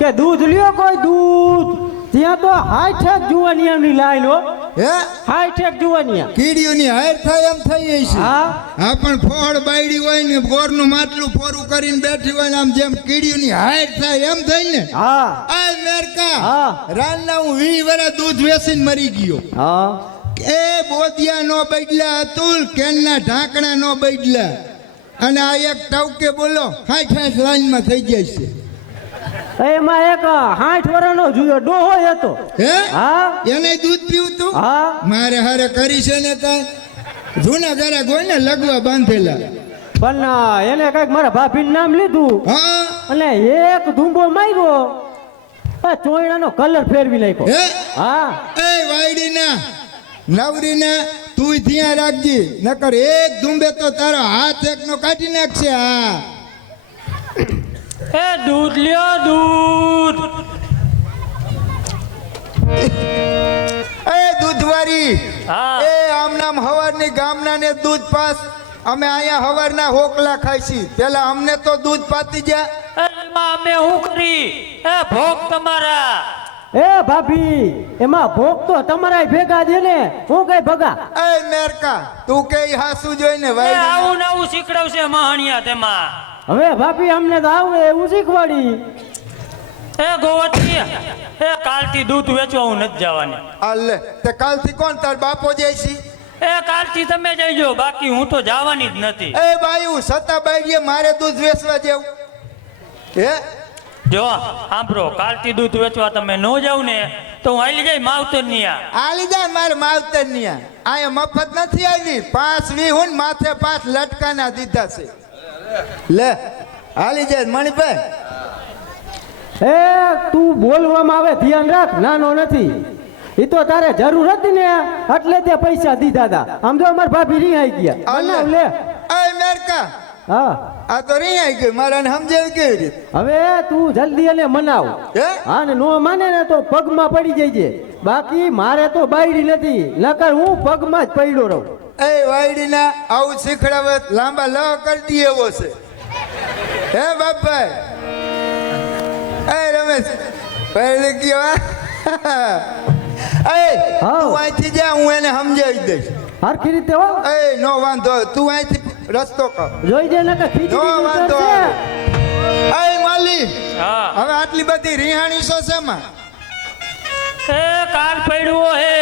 કે દૂધ લ્યો કોઈ દૂધ. ત્યાં તો 60 જુવાનિયાની લાઈન હો, હે 60 જુવાનિયા. કીડીઓની હાર થાય એમ થઈ છે. હા હા પણ ફોડ બાયડી હોય ને ગોરનું માટલું પોરું કરીને બેઠી હોય ને આમ જેમ કીડીઓની હાર થાય એમ થઈ ને. હા આ મેરકા, હા રાનના હું 20 વર્ષ દૂધ વેચીને મરી ગયો. હા એ બોધિયા નો બદલા, અતુલ કેનના ઢાંકણા નો બદલા, અને આ એક ટવકે બોલો 60 લાઈનમાં થઈ જાય છે. એમાં એક 60 વર્ષનો ડોહો હતો. હે હા એને દૂધ પીવું તું? હા મારે હારે કરી છે ને કાંઈ જૂના ઘરે ગોય ને લગવા બાંધેલા. પણ એને કઈક મારા ભાભીનું નામ લીધું હા અને એક ધૂંબો માર્યો, ચોયણાનો કલર ફેરવી નાખ્યો. હે હા એ વાયડીના નવરીના તું ધ્યાન રાખજે, નકર એક ધૂંબે તો તારો હાથ એકનો કાઢી નાખશે. હા એ દૂધ લ્યો દૂધ. એ દૂધવારી, હા. એ આમ નામ હવારની ગામના ને દૂધ પાસ. અમે અહીંયા હવારના હોકલા ખાઈશી, પેલા અમને તો દૂધ પાતી જા. એમાં અમે શું કરી? એ ભોગ તમારા. એ ભાભી, એમાં ભોગ તો તમારા ભેગા દે ને, હું કઈ ભગા? એ મેરકા, તું કે હાસુ જોઈને એ વાયડી. આવું ને આવું શીખડાવશે મહાણિયા તેમાં. હવે ભાભી અમને તો આવડે એવું શીખવાડી. એ ગોવતી, એ કાલથી દૂધ વેચવા હું નથી જવાની. આલે તે કાલથી કોણ તાર બાપો જાય છે? એ કાલથી તમે જઈજો, બાકી હું તો જવાની જ નથી. એ બાયું સતા બાઈએ મારે દૂધ વેચવા જેવું. હે જો સાંભળો, કાલથી દૂધ વેચવા તમે ન જાવ ને તો હું આલી જાય માવતર ની. આલી જાય મારે માવતર ની. અહીંયા મફત નથી આવી. 5 વીહુન માથે 5 લટકાના દીધા છે. લે હાલી જાય મણિભાઈ. એ તું બોલવામાં આવે ધ્યાન રાખ, નાનો નથી. એ તો તારે જરૂર હતી ને એટલે તે પૈસા દીધા હતા. આમ જો અમાર ભાભી રિહાઈ ગયા. બનાવ લે. એ મેરકા, હા આ તો રિહાઈ ગઈ. મારાને સમજાવી કેવી રીતે? હવે તું જલ્દી એને મનાવ. હે હા ને નો માને ને તો પગમાં પડી જઈજે. બાકી મારે તો બાયડી નથી, નકર હું પગમાં જ પડ્યો રહું. એ વાયડીના આવું શીખડાવે લાંબા લ કરી દે એવો છે. હે બાપભાઈ, એ રમેશ પહેલી ગયો. એ તું અહીંથી જા, હું એને સમજાવી દઈશ હરખી રીતે હો. એ નો વાંધો, તું અહીંથી રસ્તો કર. જોઈ દે નકર ખીચડી નો વાંધો. ઉતરશે. એ માલી, હા. હવે આટલી બધી રિહાણી છો શેમાં? એ કાલ પડ્યો હે.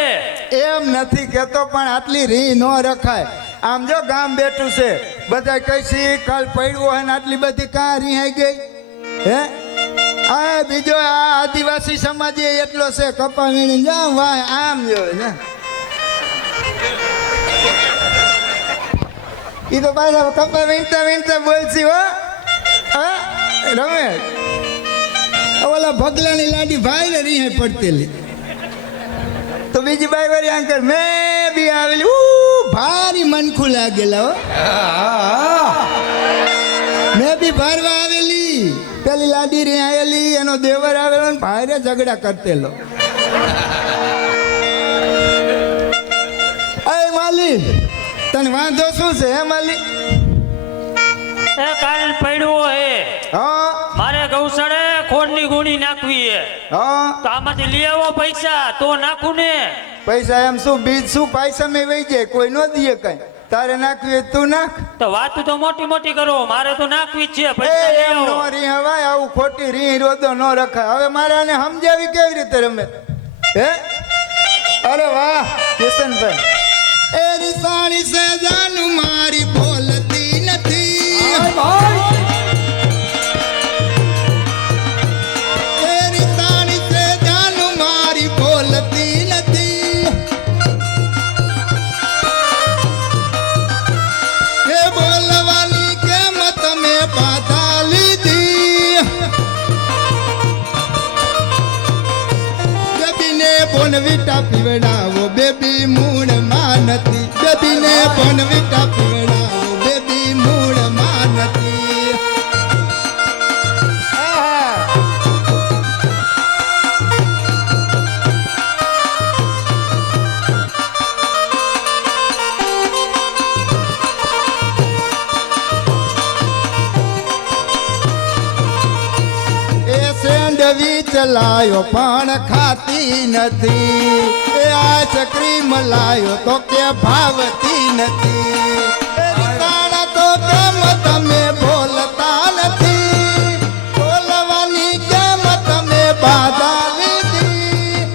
એમ નથી કેતો, પણ આટલી રી નો રખાય. આમ જો ગામ બેઠું છે, બધા કઈ કાલ પડ્યું હે ને આટલી બધી કા રિહાઈ ગઈ? હે આ બીજો આ આદિવાસી સમાજ એટલો છે, કપા વીણી જાવ વાય આમ જો ને. ઈ તો પાછા કપા વીણતા વીણતા બોલશી હો. હા રમેશ, ઓલા ભગલાની લાડી ભાઈ ને રિહાઈ પડતેલી તો બીજી બાઈ વારી અંકલ મેં બી આવેલી. ભારી મનખું લાગેલા હો. મેં બી ભરવા આવેલી. પેલી લાડી રે આવેલી, એનો દેવર આવેલો ને ભારે ઝઘડા કરતેલો. એ માલી, તને વાંધો શું છે? હે માલી, એ કાલ પડ્યો હે. હા મારે ગૌશાળે ખોડની ગુણી નાખવી હે. હા તો આમાંથી લઈ આવો પૈસા તો નાખું ને. પૈસા એમ શું બીજ શું પૈસા મેં વહી જાય, કોઈ ન દે કઈ. તારે નાખવી હોય તું નાખ. તો વાત તો મોટી મોટી કરો, મારે તો નાખવી જ છે. એ પૈસા લઈ એમ આવો. નો રી હવાય, આવું ખોટી રી રોદો ન રખાય. હવે મારે આને સમજાવી કેવી રીતે રમે? હે અરે વાહ કિશનભાઈ, એ રીસાણી સે જાનું મારી બોલતી નથી એ રીસાણી સે જાનું મારી બોલતી નથી એ બોલવાની કેમ તમે બાધા લીધી બેબીને બોનવીટા પીવડાવો બેબી મૂળ માં નથી બેબીને બોનવીટા પીવડાવો બેબી મૂળ માં નથી એ સેન્ડવીચ લાયો પણ ખાતી નથી એ આઈસ્ક્રીમ લાયો તો કે ભાવતી નથી એ રીસાણા તો કેમ તમે બોલતા નથી બોલવાની કેમ તમે બાધા લીધી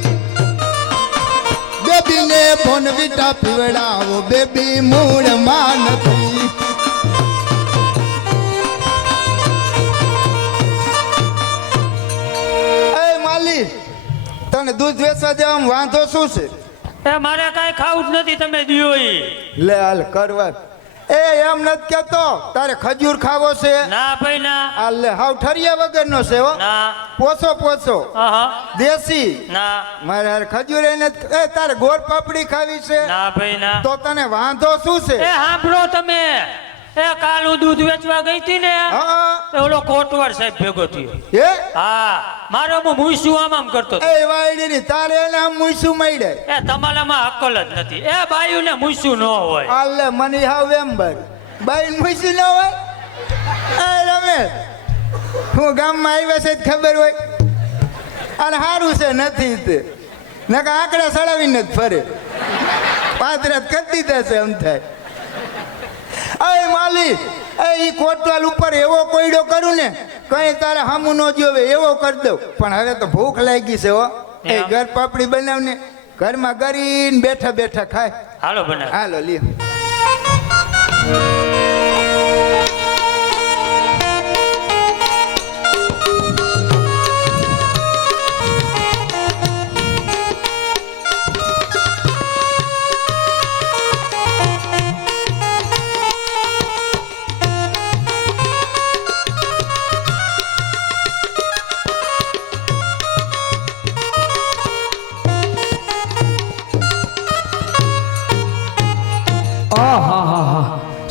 બેબીને બોનવીટા પીવડાવો બેબી મૂળ માં નથી એ માલી તને દૂધ વેચવા જવામાં વાંધો શું છે એ મારે કાંઈ ખાવું જ નથી તમે દિયો ઈ લે હાલ કરવા એ એમ નથી કેતો તારે ખજૂર ખાવો છે ના ભાઈ ના હાલ લે હાવ ઠરિયા વગરનો છે હો ના પોસો પોસો આહા દેશી ના મારે હારે ખજૂર એ નથી એ તારે ગોળ પાપડી ખાવી છે ના ભાઈ ના તો તને વાંધો શું છે એ સાંભળો તમે એ કાલ હું દૂધ વેચવા ગઈ હતી ને હા તો ઓલો કોટવાર સાહેબ ભેગો થયો એ હા મારો હું મૂસું આમ કરતો હતો. એ વાયડીની તારે એને આમ મૂસું મળે એ તમારામાં અક્કલ જ નથી એ બાયુને મૂસું ન હોય હાલ લે મની હાવ વેમ્બર બાઈ મૂસું ન હોય એ રમેશ હું ગામમાં આવ્યા છે જ ખબર હોય અને સારું છે નથી તે નકા આંકડા સડાવીને જ ફરે પાદરાત કરી દીધા છે એમ થાય અય માલી એ ઈ કોટવાલ ઉપર એવો કોયડો કરું ને કઈ તારે હામું ન જોવે એવો કરી દઉં પણ હવે તો ભૂખ લાગી છે હો એ ઘર પાપડી બનાવને ઘરમાં કરીને બેઠા બેઠા ખાય હાલો બનાવ હાલો લ્યો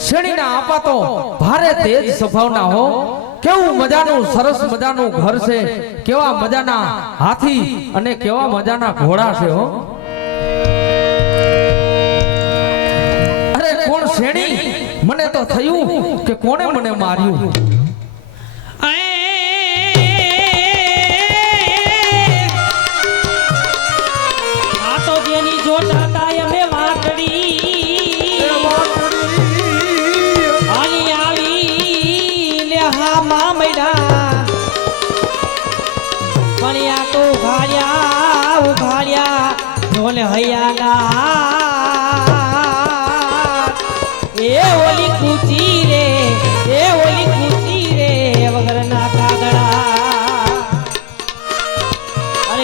શેણીના આપા તો ભારે તેજ સ્વભાવના હો કેવું મજાનું સરસ મજાનું ઘર છે કેવા મજાના હાથી અને કેવા મજાના ઘોડા છે હો અરે કોણ શેણી મને તો થયું કે કોણે મને માર્યું આ તો જેની જોતા કાયમ એ વાટડી આની આવી લે હા મામડા પણ આ તો ઉઘાડ્યા ઢોલ હૈયાના એ ઓલી કૂચી રે વગરના કાગડા અરે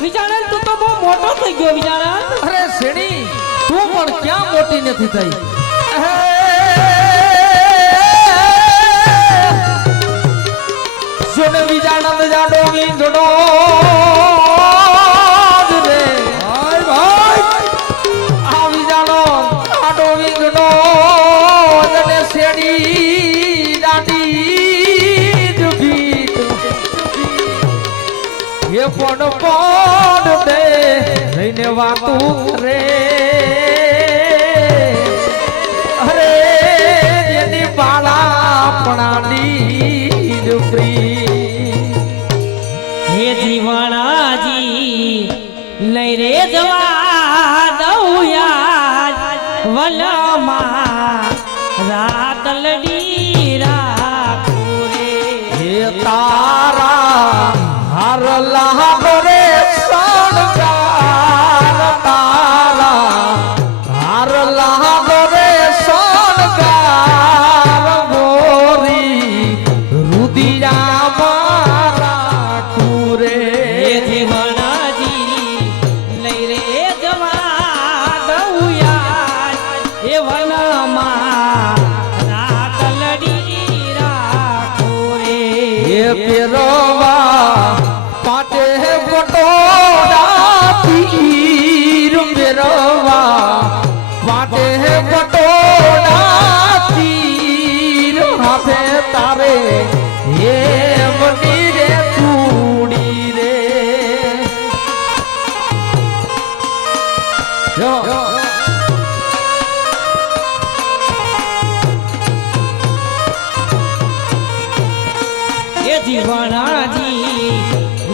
વિચાણા તું તો બહુ મોટો થઈ ગયો વિચાણા અરે શેણી તું પણ ક્યાં મોટી નથી થઈ સોને વિજાણંદ જાડો વીંધડો રે ભાઈ ભાઈ આ વિજાણો જાડો વીંધડો અને શેડી દાડી જુગી એ પણ દે રહીને વાતું રે અરે એની બાળા પણાની પ્રી હે જીવણાજી લઈ રે જવા દઉં યાર વલમાં રાત લડી રાખું રે હે તારા હાર લાગો રે શણગાર તારા વનમાં રાતલડી રાખો રે એ પેરવા પાટે પટોળા તીર પેરવા પાટે પટોળા તીર હાથે તારે હે બની રે ચૂડી રે જો એ જીવણાજી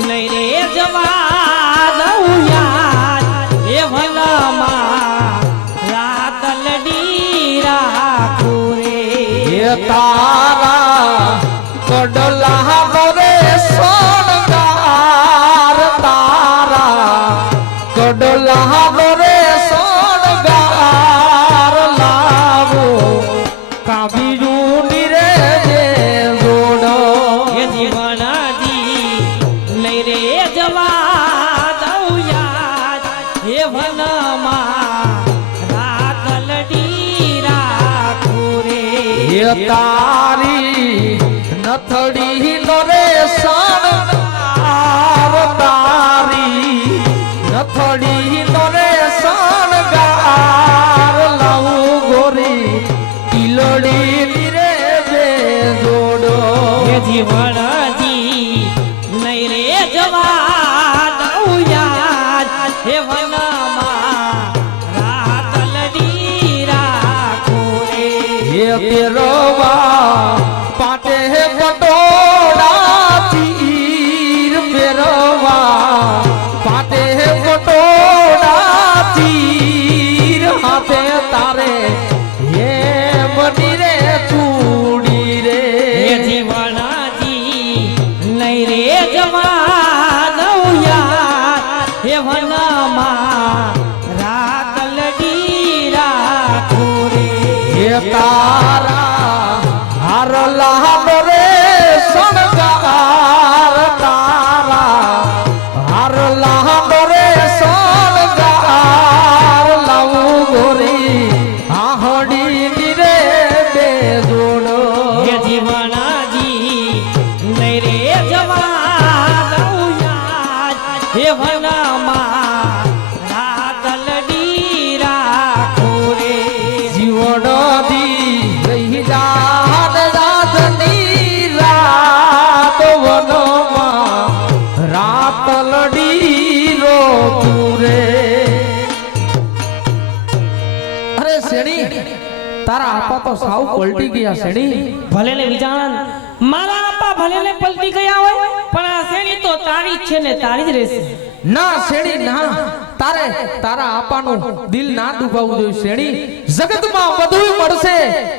નહીં રે જવા દઉં યાદ એ વનમાં રાતલડી રાખો રે એ તારા કડલા રે સોનગાર તારા કડલા રે સોનગાર લાવો કાબીરું રે જે જોડો એ જીવણાજી નહીં રે જવા દઉં યાદ એ વનમાં રાતલડી રાખો રે એ તારી નથડી નો રે શણગાર તારી નથડી નો રે શણગાર લાવું ગોરી ટીલડી રે બે જોડો એ જીવણાજી નહીં રે જવા દઉં યાદ એ વનમાં રાતલડી રાખો રે એ પેરવા પાટે પટોળા તીર પેરવા પાટે પટોળા તીર હાથે તારે હે બની રે ચૂડી રે એ જીવણાજી નહીં રે જવા દઉં યાદ એ વનમાં રાતલડી રાખો રે હે તારા હારલા રે શણગાર તારા હારલા રે શણગાર લાવું ગોરી આહડી રે બે જોડો એ જીવણાજી નહીં રે જવા દઉં યાદ એ વનમાં રાતલડી રાખો રે જીવડોદી રહી જાત રાતની રાત વનમાં રાત લડી રો તુરે અરે શેણી તારા આપા તો સાવ પલટી ગયા શેણી ભલે ને વિજાણ મારા આપા ભલે ને પલટી ગયા હોય પણ આ શેરી તો તારી જ છે ને તારી જ રહેશે ના શેણી ના તારે તારા આપાનું દિલ ના દુભાવવું જોઈએ શેણી જગતમાં બધું મળશે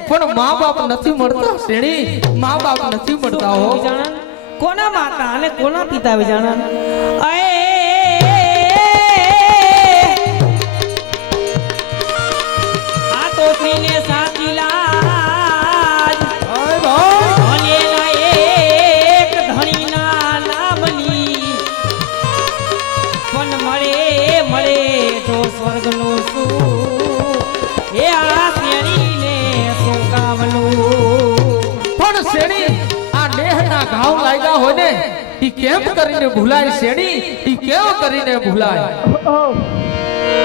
પણ મા બાપ નથી મળતા શેણી મા બાપ નથી મળતા હો વિજાણન કોના માતા અને કોના પિતા વિજાણન આ તો થઈને સાચી લાજ ભલેલા એક ધણીના નામની પણ મળે તો સ્વર્ગનું સુખ એ આ શેરીને શું કામનું પણ શેણી આ દેહના ઘાવ લાગ્યા હોય ને ઈ કેમ કરીને ભૂલાય શેણી ઈ કેમ કરીને ભૂલાય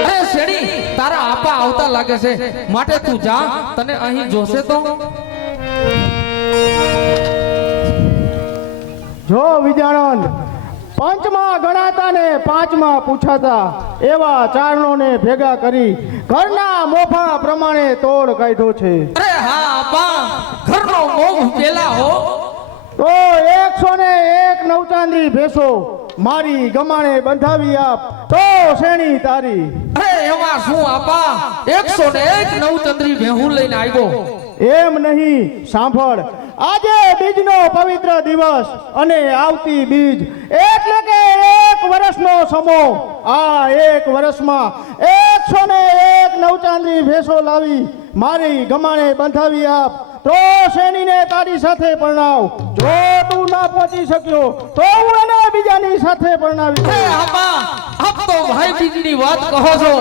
અરે શેણી તારા આપા આવતા લાગે છે માટે તું જા તને અહીં જોશે તો જો વિજાણન પંચમાં ગણાતા ને પાંચમાં પૂછાતા એવા ચારણોને ભેગા કરી ઘરના મોભા પ્રમાણે તોડ કાઢ્યો છે અરે હા આપા ઘરનો મોહ પેલા હો તો 101 નવચાંદી ભેસો મારી ગમાણે બંધાવી આપ તો શેણી તારી અરે એવા શું આપા 101 નવચંદ્રી ભેહું લઈને આવ્યો એમ નહીં સાંભળ આજે બીજનો પવિત્ર દિવસ અને આવતી બીજ એટલે કે 1 વર્ષનો સમો આ 1 વર્ષમાં 101 નવચાંદી ભેસો લાવી મારી ગમાણે બંધાવી આપ તો શેનીને તારી સાથે પરણાવ. જો તું ના પહોંચી શક્યો તો હું એને બીજાની સાથે પરણાવી હે દઈશ. આપા આપ તો ભાઈ બીજની વાત કહો છો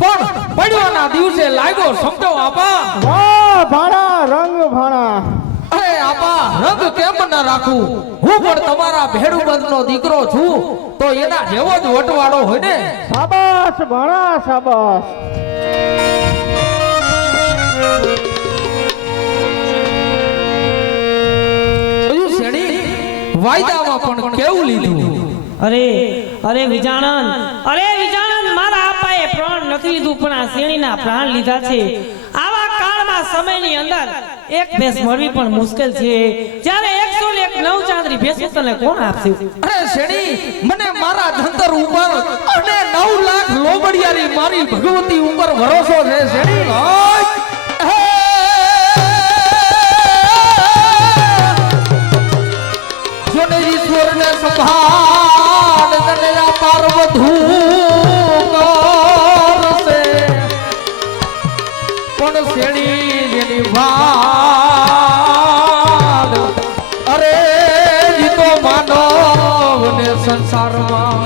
પણ પડ્યોના દિવસે લાગ્યો સમજો આપા. વાહ ભાણા રંગ ભાણા. અરે આપા રંગ કેમ ન રાખું, હું પણ તમારા ભેડુબંધનો દીકરો છું તો એના જેવો જ વટવાળો હોય ને. શાબાશ ભાણા શાબાશ. જોયું શેઠી? વાયદામાં પણ કેવું લીધું. અરે વિજાણન મારા આપાએ પ્રાણ નથી લીધું પણ આ શેણીના પ્રાણ લીધા છે. આવા કાળમાં સમયની અંદર એક ભેંસ મળવી પણ મુશ્કેલ છે. જ્યારે 101 નવચાંદરી ભેંસ તને કોણ આપશે? અરે શેઠી મને મારા ધંતર ઉપર અને 9 લાખ લોબડિયારી મારી ભગવતી ઉપર ભરોસો છે શેઠી. જોને ઈશ્વરને સંભાળ તને આ પાર્વધુ કરશે પણ શેઠી જેની વાત અરે ઈ તો માનવને સંસારમાં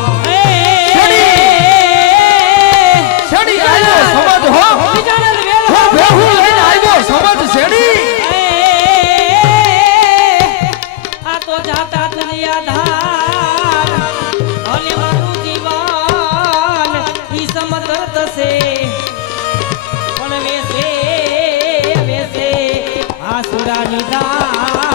શેઠી આવ્યો સમજ હો. હું બેહું લઈને આવ્યો સમજ શેઠી. આ તો જાતા દરિયા ધાર અને મારું જીવન ઈ સમતર થશે પણ વેસે આસુરાની ધાર